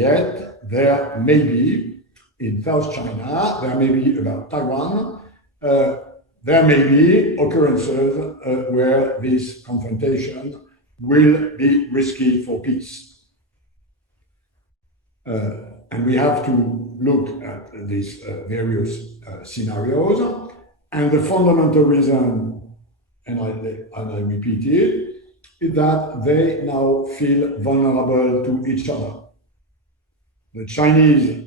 there may be in South China, there may be about Taiwan, there may be occurrences where this confrontation will be risky for peace. And we have to look at these various scenarios. And the fundamental reason, and I repeat it, is that they now feel vulnerable to each other. The Chinese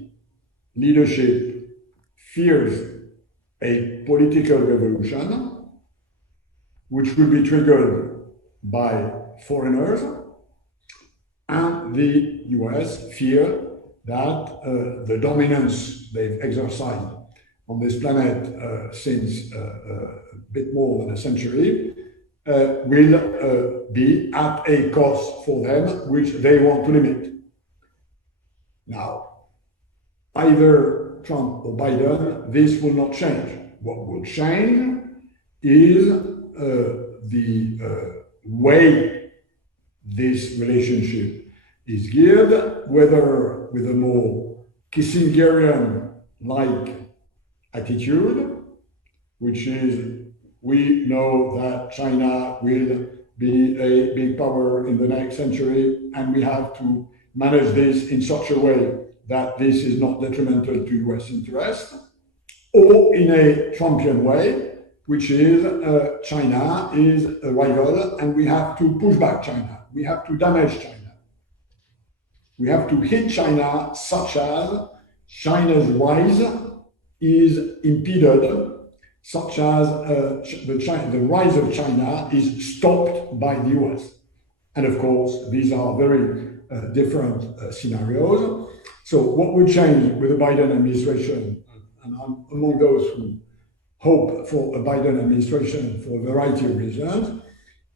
leadership fears a political revolution, which will be triggered by foreigners, and the US fear that the dominance they've exercised on this planet since a bit more than a century will be at a cost for them, which they want to limit. Now, either Trump or Biden, this will not change. What will change is the way this relationship is geared, whether with a more Kissingerian-like attitude, which is we know that China will be a big power in the next century, and we have to manage this in such a way that this is not detrimental to US interest, or in a Trumpian way, which is China is a rival and we have to push back China. We have to damage China. We have to hit China such as China's rise is impeded, such as the rise of China is stopped by the US. And of course, these are very different scenarios. So what will change with the Biden administration, and I'm among those who hope for a Biden administration for a variety of reasons,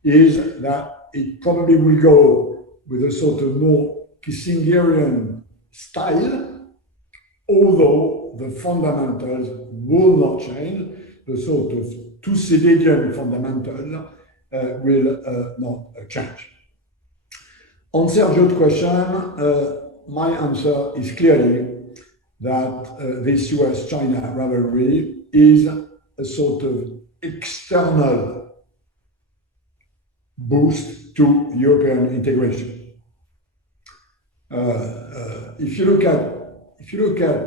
is that it probably will go with a sort of more Kissingerian style, although the fundamentals will not change. The sort of Thucydidean fundamentals will not change. On Sergio's question, my answer is clearly that this US-China rivalry is a sort of external boost to European integration. If you look at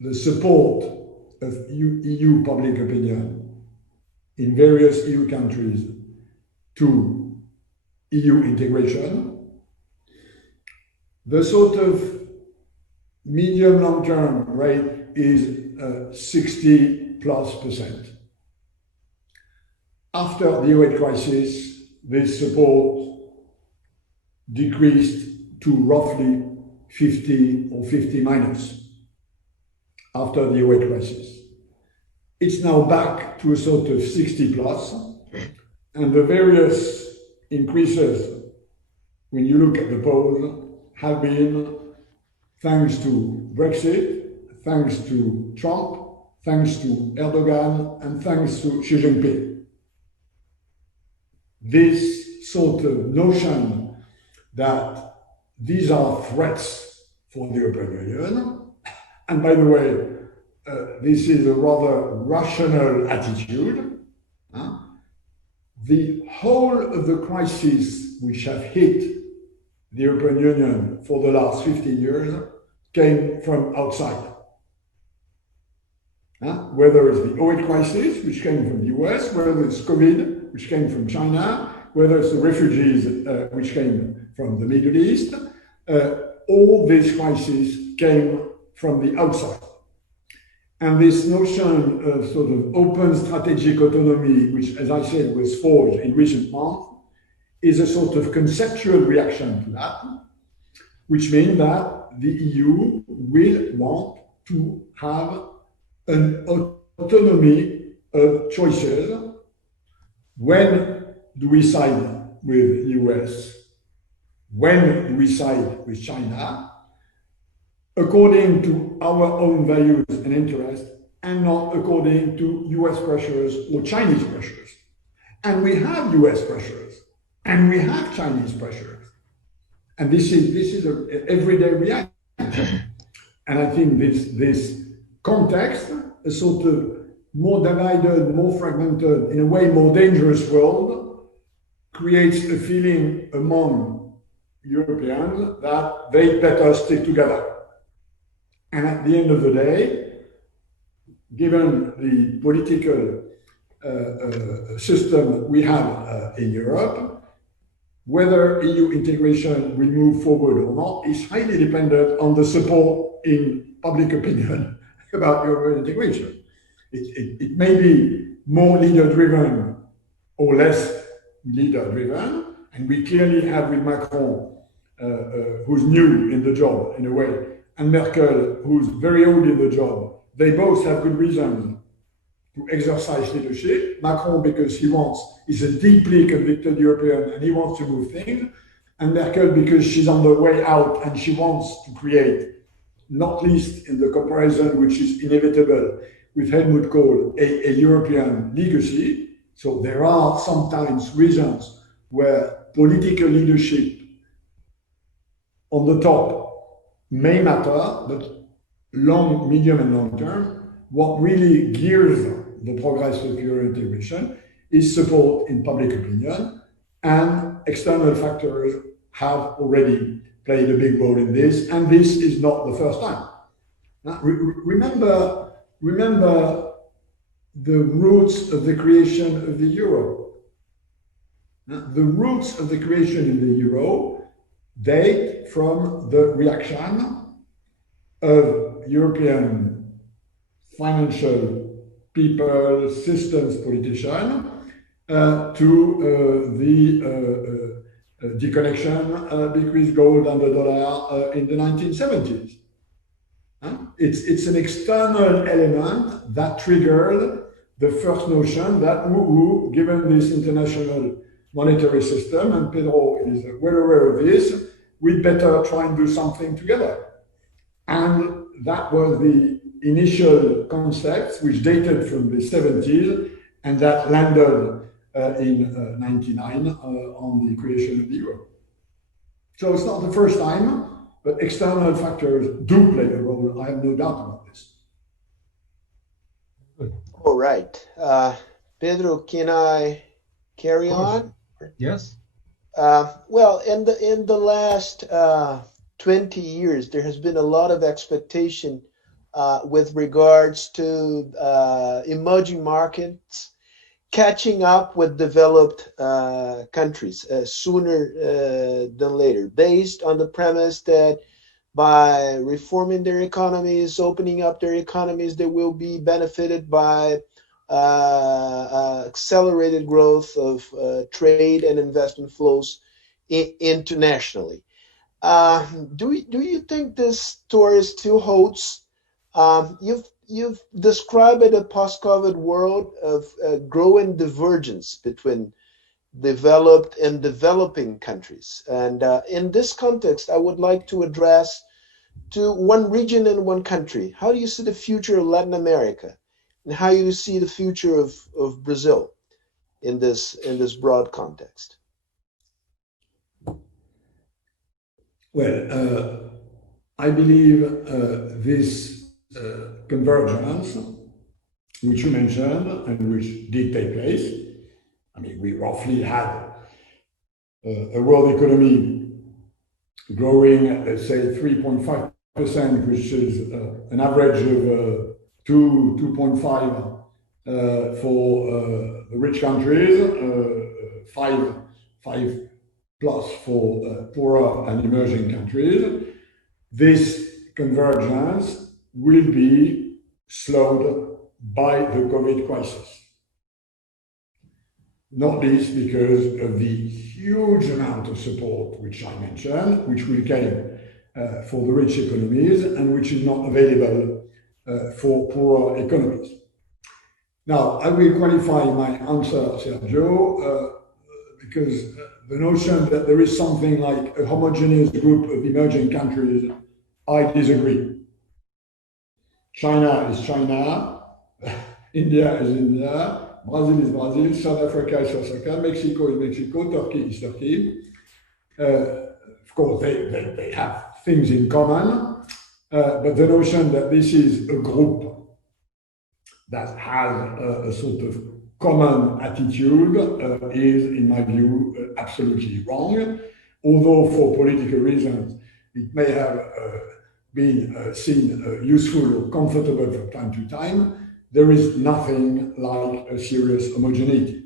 the support of EU public opinion in various EU countries to EU integration, the sort of medium long-term rate is 60+%. After the 2008 crisis, this support decreased to roughly 50 or 50 minus after the 2008 crisis. It's now back to a sort of 60 plus, and the various increases, when you look at the polls, have been thanks to Brexit, thanks to Trump, thanks to Erdogan, and thanks to Xi Jinping. This sort of notion that these are threats for the European Union, and by the way, this is a rather rational attitude. The whole of the crises which have hit the European Union for the last 15 years came from outside. Whether it's the 2008 crisis, which came from the US, whether it's COVID, which came from China, whether it's the refugees, which came from the Middle East, all these crises came from the outside. And this notion of sort of open strategic autonomy, which, as I said, was forged in recent months, is a sort of conceptual reaction to that, which means that the EU will want to have an autonomy of choices. When do we side with the US? When do we side with China? According to our own values and interests, and not according to US pressures or Chinese pressures. And we have US pressures, and we have Chinese pressures. And this is an everyday reality. And I think this context, a sort of more divided, more fragmented, in a way more dangerous world, creates a feeling among Europeans that they better stick together. And at the end of the day, given the political system we have in Europe, whether EU integration will move forward or not is highly dependent on the support in public opinion about European integration. It may be more leader-driven or less leader-driven, and we clearly have with Macron, who's new in the job in a way, and Merkel, who's very old in the job. They both have good reasons to exercise leadership. Macron, because he's a deeply convicted European and he wants to move things. And Merkel, because she's on the way out and she wants to create, not least in the comparison which is inevitable with Helmut Kohl, a European legacy. So there are sometimes reasons where political leadership on the top may matter, but long, medium, and long term, what really gears the progress of Euro integration is support in public opinion, and external factors have already played a big role in this, and this is not the first time. Now, remember the roots of the creation of the euro. Now, the roots of the creation of the euro date from the reaction of European financial people, systems politicians to the deconnection between gold and the dollar in the 1970s. It's an external element that triggered the first notion that, given this international monetary system, and PEDRO is well aware of this, we'd better try and do something together. And that was the initial concept, which dated from the 70s, and that landed in 99 on the creation of the euro. So it's not the first time, but external factors do play a role. I have no doubt about this. All right. Pedro, can I carry on? Yes. Well, in the last 20 years, there has been a lot of expectation with regards to emerging markets catching up with developed countries sooner than later, based on the premise that by reforming their economies, opening up their economies, they will be benefited by accelerated growth of trade and investment flows internationally. Do you think this story still holds? You've described a post-COVID world of growing divergence between developed and developing countries. And in this context, I would like to address to one region and one country. How do you see the future of Latin America? And how do you see the future of Brazil in this broad context? Well, I believe this convergence, which you mentioned and which did take place, I mean, we roughly had a world economy growing, let's say, 3.5%, which is an average of 2.5 for the rich countries, 5 plus for poorer and emerging countries. This convergence will be slowed by the COVID crisis. Not least because of the huge amount of support which I mentioned, which will come for the rich economies and which is not available for poorer economies. Now, I will qualify my answer, Sergio, because the notion that there is something like a homogeneous group of emerging countries, I disagree. China is China, India is India, Brazil is Brazil, South Africa is South Africa, Mexico is Mexico, Turkey is Turkey. Of course, they have things in common, but the notion that this is a group that has a sort of common attitude is, in my view, absolutely wrong. Although for political reasons, it may have been seen useful or comfortable from time to time, there is nothing like a serious homogeneity.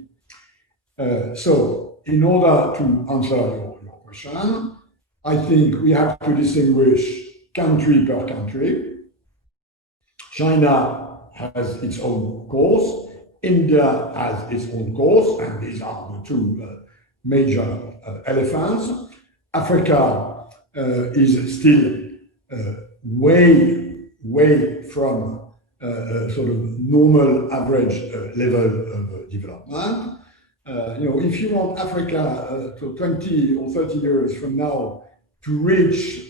So, in order to answer your question, I think we have to distinguish country per country. China has its own course, India has its own course, and these are the two major elephants. Africa is still way from sort of normal average level of development. If you want Africa to 20 or 30 years from now to reach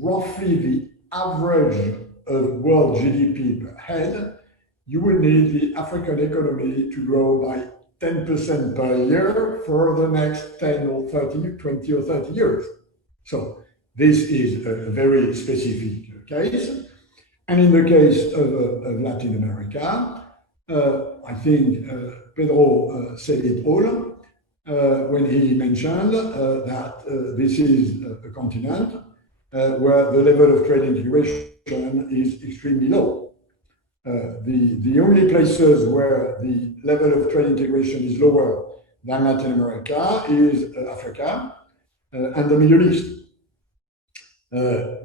roughly the average of world GDP per head, you will need the African economy to grow by 10% per year for the next 10 or 30, 20 or 30 years. So this is a very specific case. And in the case of Latin America, I think Pedro said it all when he mentioned that this is a continent where the level of trade integration is extremely low. The only places where the level of trade integration is lower than Latin America is Africa and the Middle East,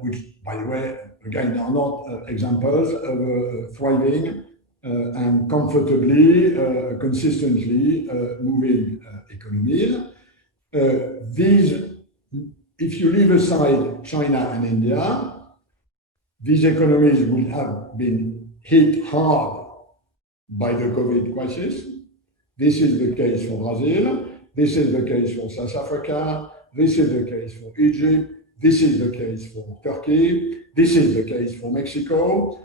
which, by the way, again, are not examples of thriving and comfortably, consistently moving economies. If you leave aside China and India, these economies will have been hit hard by the COVID crisis. This is the case for Brazil. This is the case for South Africa. This is the case for Egypt. This is the case for Turkey. This is the case for Mexico.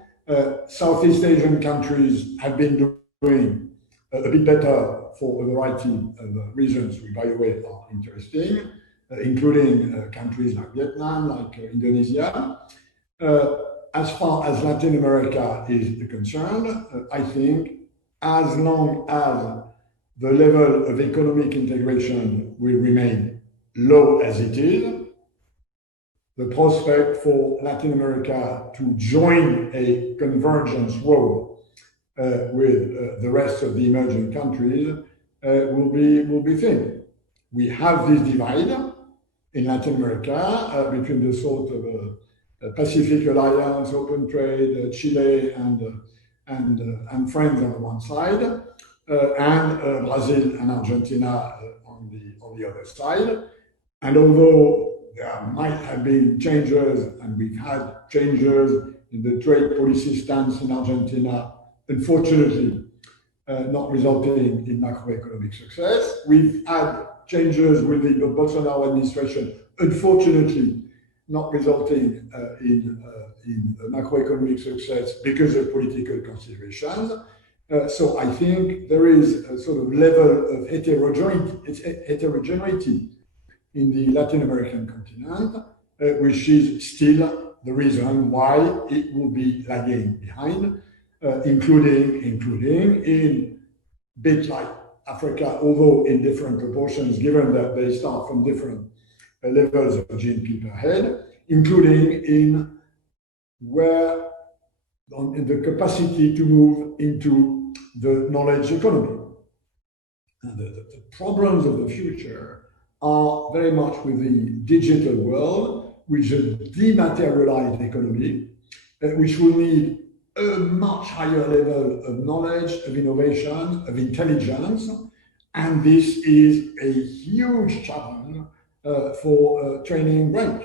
Southeast Asian countries have been doing a bit better for a variety of reasons, which, by the way, are interesting, including countries like Vietnam, like Indonesia. As far as Latin America is concerned, I think as long as the level of economic integration will remain low as it is, the prospect for Latin America to join a convergence road with the rest of the emerging countries will be thin. We have this divide in Latin America between the sort of Pacific Alliance, open trade, Chile and friends on the one side, and Brazil and Argentina on the other side. And although there might have been changes, and we've had changes in the trade policy stance in Argentina, unfortunately, not resulting in macroeconomic success. We've had changes with the Bolsonaro administration, unfortunately, not resulting in macroeconomic success because of political considerations. So I think there is a sort of level of heterogeneity in the Latin American continent, which is still the reason why it will be lagging behind, including in bit like Africa, although in different proportions, given that they start from different levels of GDP per head, including in the capacity to move into the knowledge economy. And the problems of the future are very much with the digital world, which is a dematerialized economy, which will need a much higher level of knowledge, of innovation, of intelligence. And this is a huge challenge for training brains.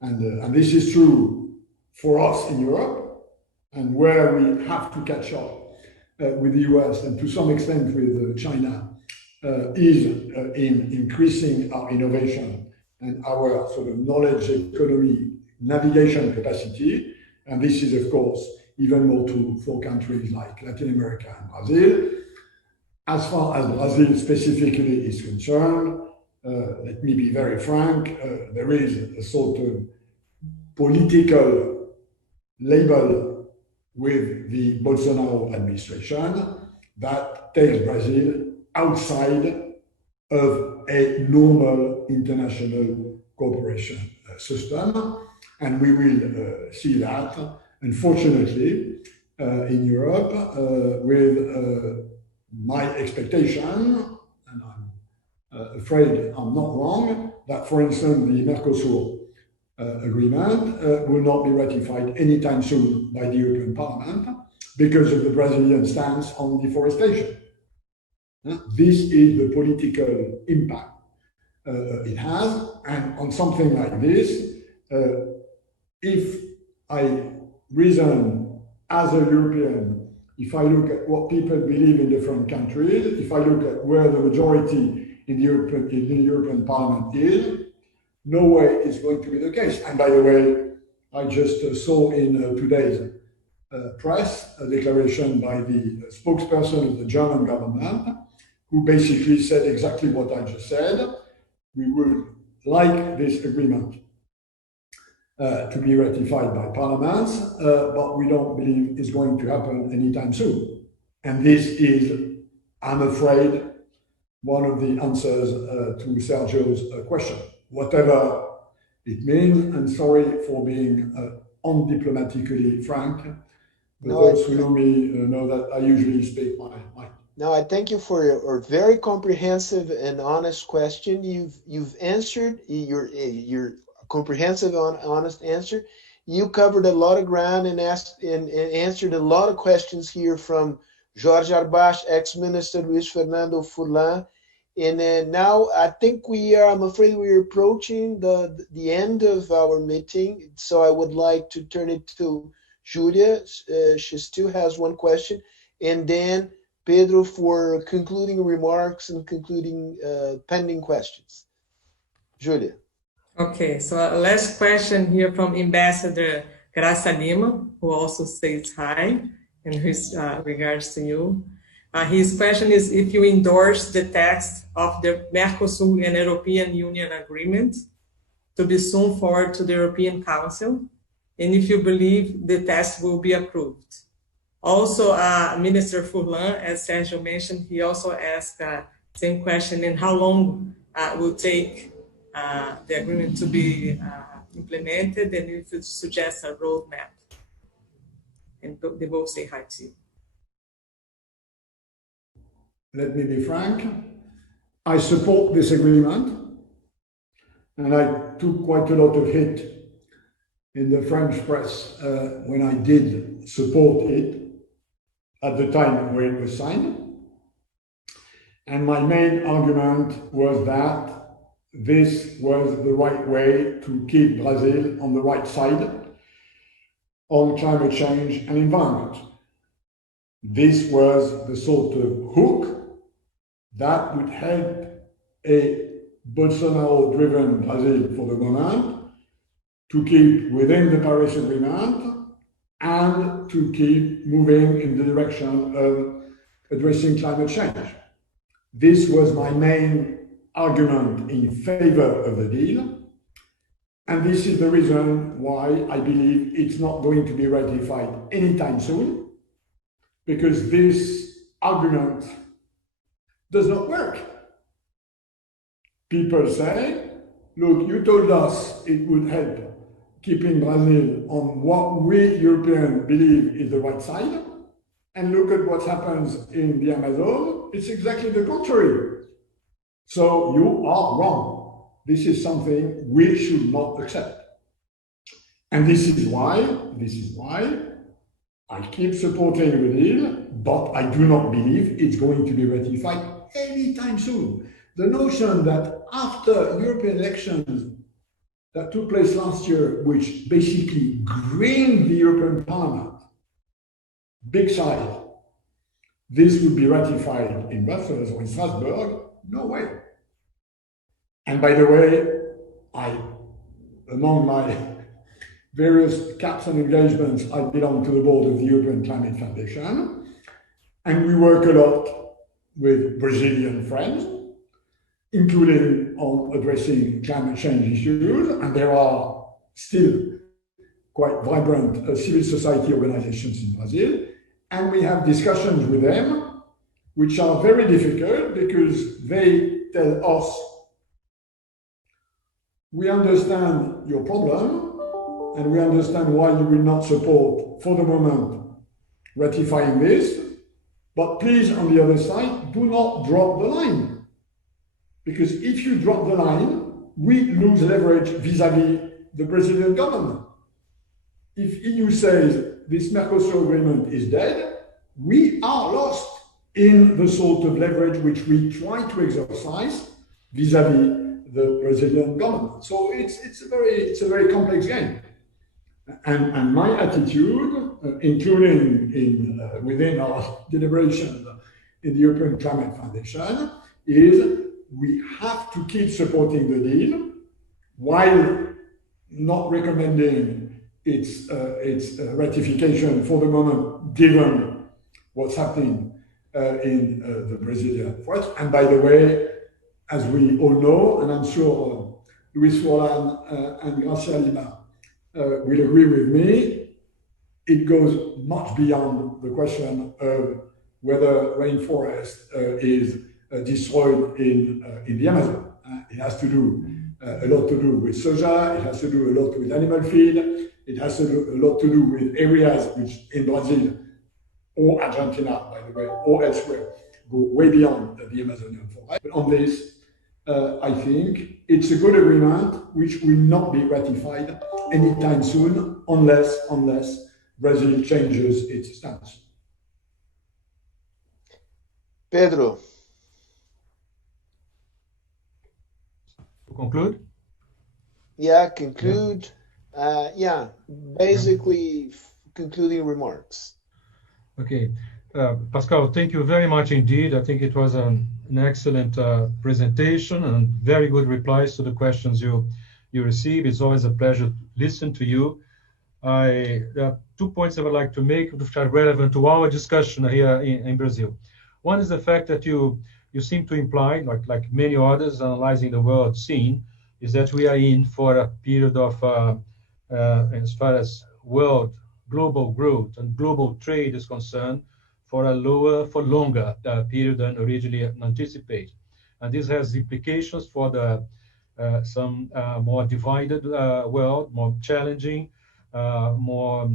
And this is true for us in Europe, and where we have to catch up with the US and to some extent with China is in increasing our innovation and our sort of knowledge economy navigation capacity. And this is, of course, even more true for countries like Latin America and Brazil. As far as Brazil specifically is concerned, let me be very frank, there is a sort of political label with the Bolsonaro administration that takes Brazil outside of a normal international cooperation system. And we will see that, unfortunately, in Europe, with my expectation, and I'm afraid I'm not wrong, that, for instance, the Mercosur agreement will not be ratified anytime soon by the European Parliament because of the Brazilian stance on deforestation. This is the political impact it has, and on something like this, if I reason as a European, if I look at what people believe in different countries, if I look at where the majority in the European Parliament is, no way is going to be the case. And by the way, I just saw in today's press a declaration by the spokesperson of the German government, who basically said exactly what I just said. We would like this agreement to be ratified by parliaments, but we don't believe it's going to happen anytime soon. And this is, I'm afraid, one of the answers to Sergio's question. Whatever it means, and sorry for being undiplomatically frank, but those who know me know that I usually speak my mind. No, I thank you for your very comprehensive and honest question. You've answered your comprehensive and honest answer. You covered a lot of ground and asked and answered a lot of questions here from Jorge Arbache, ex-minister Luis Fernando Furlan. And now I think I'm afraid we're approaching the end of our meeting. So I would like to turn it to Julia. She still has one question. And then Pedro for concluding remarks and concluding pending questions. Julia. Okay, so last question here from Ambassador Graça Lima, who also says hi in his regards to you. His question is if you endorse the text of the Mercosur and European Union Agreement to be soon forward to the European Council, and if you believe the text will be approved. Also, Minister Furlan, as Sergio mentioned, he also asked the same question, and how long will take the agreement to be implemented, and if you suggest a roadmap. And they both say hi to you. Let me be frank. I support this agreement, and I took quite a lot of hit in the French press when I did support it at the time when it was signed. And my main argument was that this was the right way to keep Brazil on the right side on climate change and environment. This was the sort of hook that would help a Bolsonaro-driven Brazil for the moment to keep within the Paris Agreement and to keep moving in the direction of addressing climate change. This was my main argument in favor of the deal, and this is the reason why I believe it's not going to be ratified anytime soon, because this argument does not work. People say, look, you told us it would help keeping Brazil on what we Europeans believe is the right side, and look at what happens in the Amazon. It's exactly the contrary. So you are wrong. This is something we should not accept. And this is why I keep supporting the deal, but I do not believe it's going to be ratified anytime soon. The notion that after European elections that took place last year, which basically greened the European Parliament, big side, this would be ratified in Brussels or in Strasbourg, no way. And by the way, among my various caps and engagements, I belong to the board of the European Climate Foundation, and we work a lot with Brazilian friends, including on addressing climate change issues, and there are still quite vibrant civil society organizations in Brazil, and we have discussions with them, which are very difficult because they tell us, we understand your problem, and we understand why you will not support, for the moment, ratifying this, but please, on the other side, do not drop the line. Because if you drop the line, we lose leverage vis-à-vis the Brazilian government. If EU says this Mercosur agreement is dead, we are lost in the sort of leverage which we try to exercise vis-à-vis the Brazilian government. So it's a very complex game. And my attitude, including within our deliberation in the European Climate Foundation, is we have to keep supporting the deal while not recommending its ratification for the moment, given what's happening in the Brazilian forest. And by the way, as we all know, and I'm sure Luis Roland and Gracia Lima will agree with me, it goes much beyond the question of whether rainforest is destroyed in the Amazon. It has to do a lot to do with soja, it has to do a lot with animal feed, it has to do a lot to do with areas which in Brazil or Argentina, by the way, or elsewhere, go way beyond the Amazonian forest. But on this, I think it's a good agreement which will not be ratified anytime soon unless Brazil changes its stance. Pedro. Conclude? Yeah, conclude. Basically concluding remarks. Okay. Pascal, thank you very much indeed. I think it was an excellent presentation and very good replies to the questions you received. It's always a pleasure to listen to you. There are 2 points I would like to make which are relevant to our discussion here in Brazil. One is the fact that you seem to imply, like many others analyzing the world scene, is that we are in for a period of, as far as global growth and global trade is concerned, for a longer period than originally anticipated. And this has implications for some more divided world, more challenging, more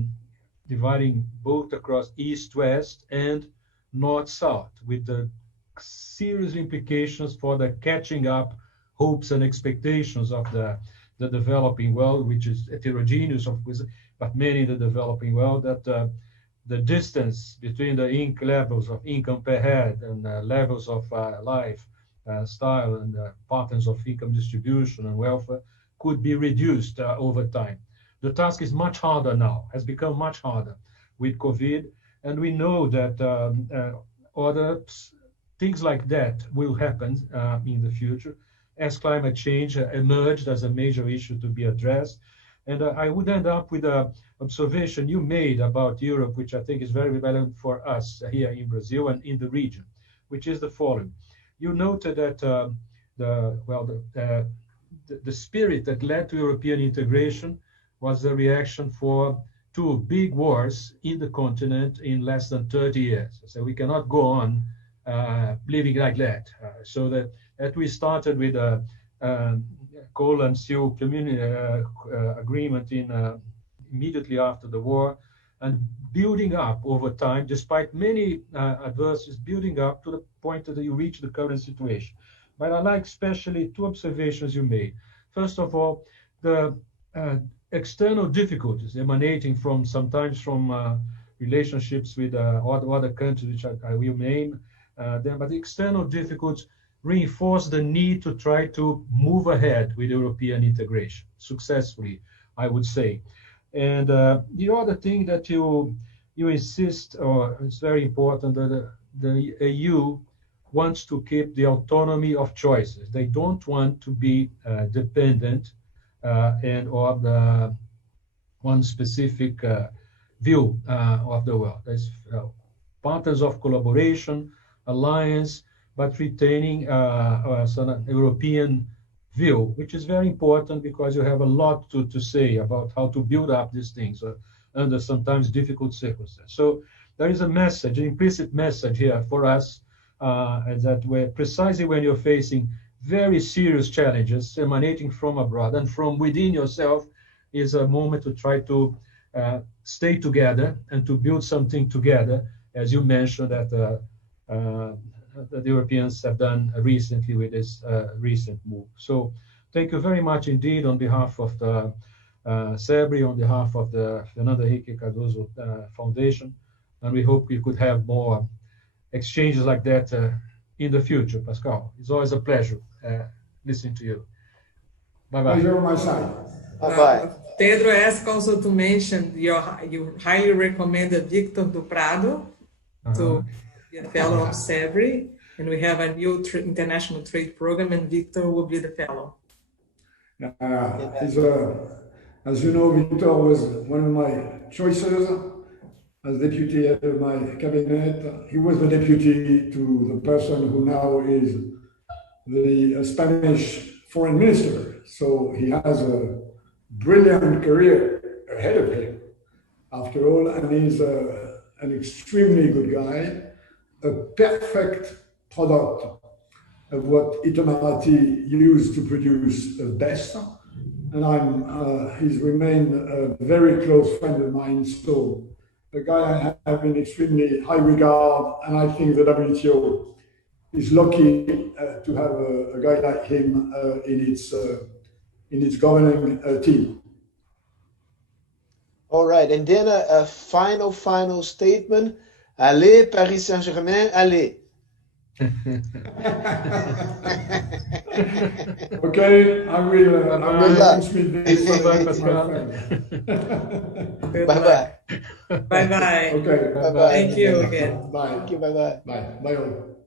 dividing both across east-west and north-south, with the serious implications for the catching up hopes and expectations of the the developing world, which is heterogeneous, of course, but many in the developing world, that the distance between the levels of income per head and levels of life style and patterns of income distribution and welfare could be reduced over time. The task is much harder now, has become much harder with COVID, and we know that other things like that will happen in the future as climate change emerged as a major issue to be addressed. And I would end up with an observation you made about Europe, which I think is very relevant for us here in Brazil and in the region, which is the following. You noted that the spirit that led to European integration was the reaction for two big wars in the continent in less than 30 years. So we cannot go on living like that. So that we started with a coal and steel community agreement immediately after the war, and building up over time, despite many adversities, building up to the point that you reach the current situation. But I like especially two observations you made. First of all, the external difficulties emanating from sometimes from relationships with other countries, which I will name them, but the external difficulties reinforce the need to try to move ahead with European integration successfully, I would say. And the other thing that you insist, or it's very important, that the EU wants to keep the autonomy of choices. They don't want to be dependent and of the one specific view of the world. There's patterns of collaboration, alliance, but retaining an European view, which is very important because you have a lot to say about how to build up these things under sometimes difficult circumstances. So there is a message, an implicit message here for us, that precisely when you're facing very serious challenges emanating from abroad and from within yourself, is a moment to try to stay together and to build something together, as you mentioned that the Europeans have done recently with this recent move. So thank you very much indeed on behalf of the CEBRI, on behalf of the Fernando Henrique Cardoso Foundation, and we hope we could have more exchanges like that in the future, Pascal. It's always a pleasure listening to you. Bye-bye. Pleasure on my side. Bye-bye. Pedro asked also to mention you highly recommended Victor do Prado to be a fellow of CEBRI, and we have a new international trade program, and Victor will be the fellow. As you know, Victor was one of my choices as deputy head of my cabinet. He was the deputy to the person who now is the Spanish foreign minister. So he has a brilliant career ahead of him, after all, and he's an extremely good guy, a perfect product of what Itamaraty used to produce the best. And he's remained a very close friend of mine. So a guy I have in extremely high regard, and I think the WTO is lucky to have a guy like him in its governing team. All right, and then a final statement. Allez, Paris Saint-Germain, allez. Okay, I will transmit this. Bye-bye, Pascal. Bye-bye. Bye-bye. Okay. Bye-bye. Thank you again. Bye. Thank you, bye-bye. Bye. Bye all.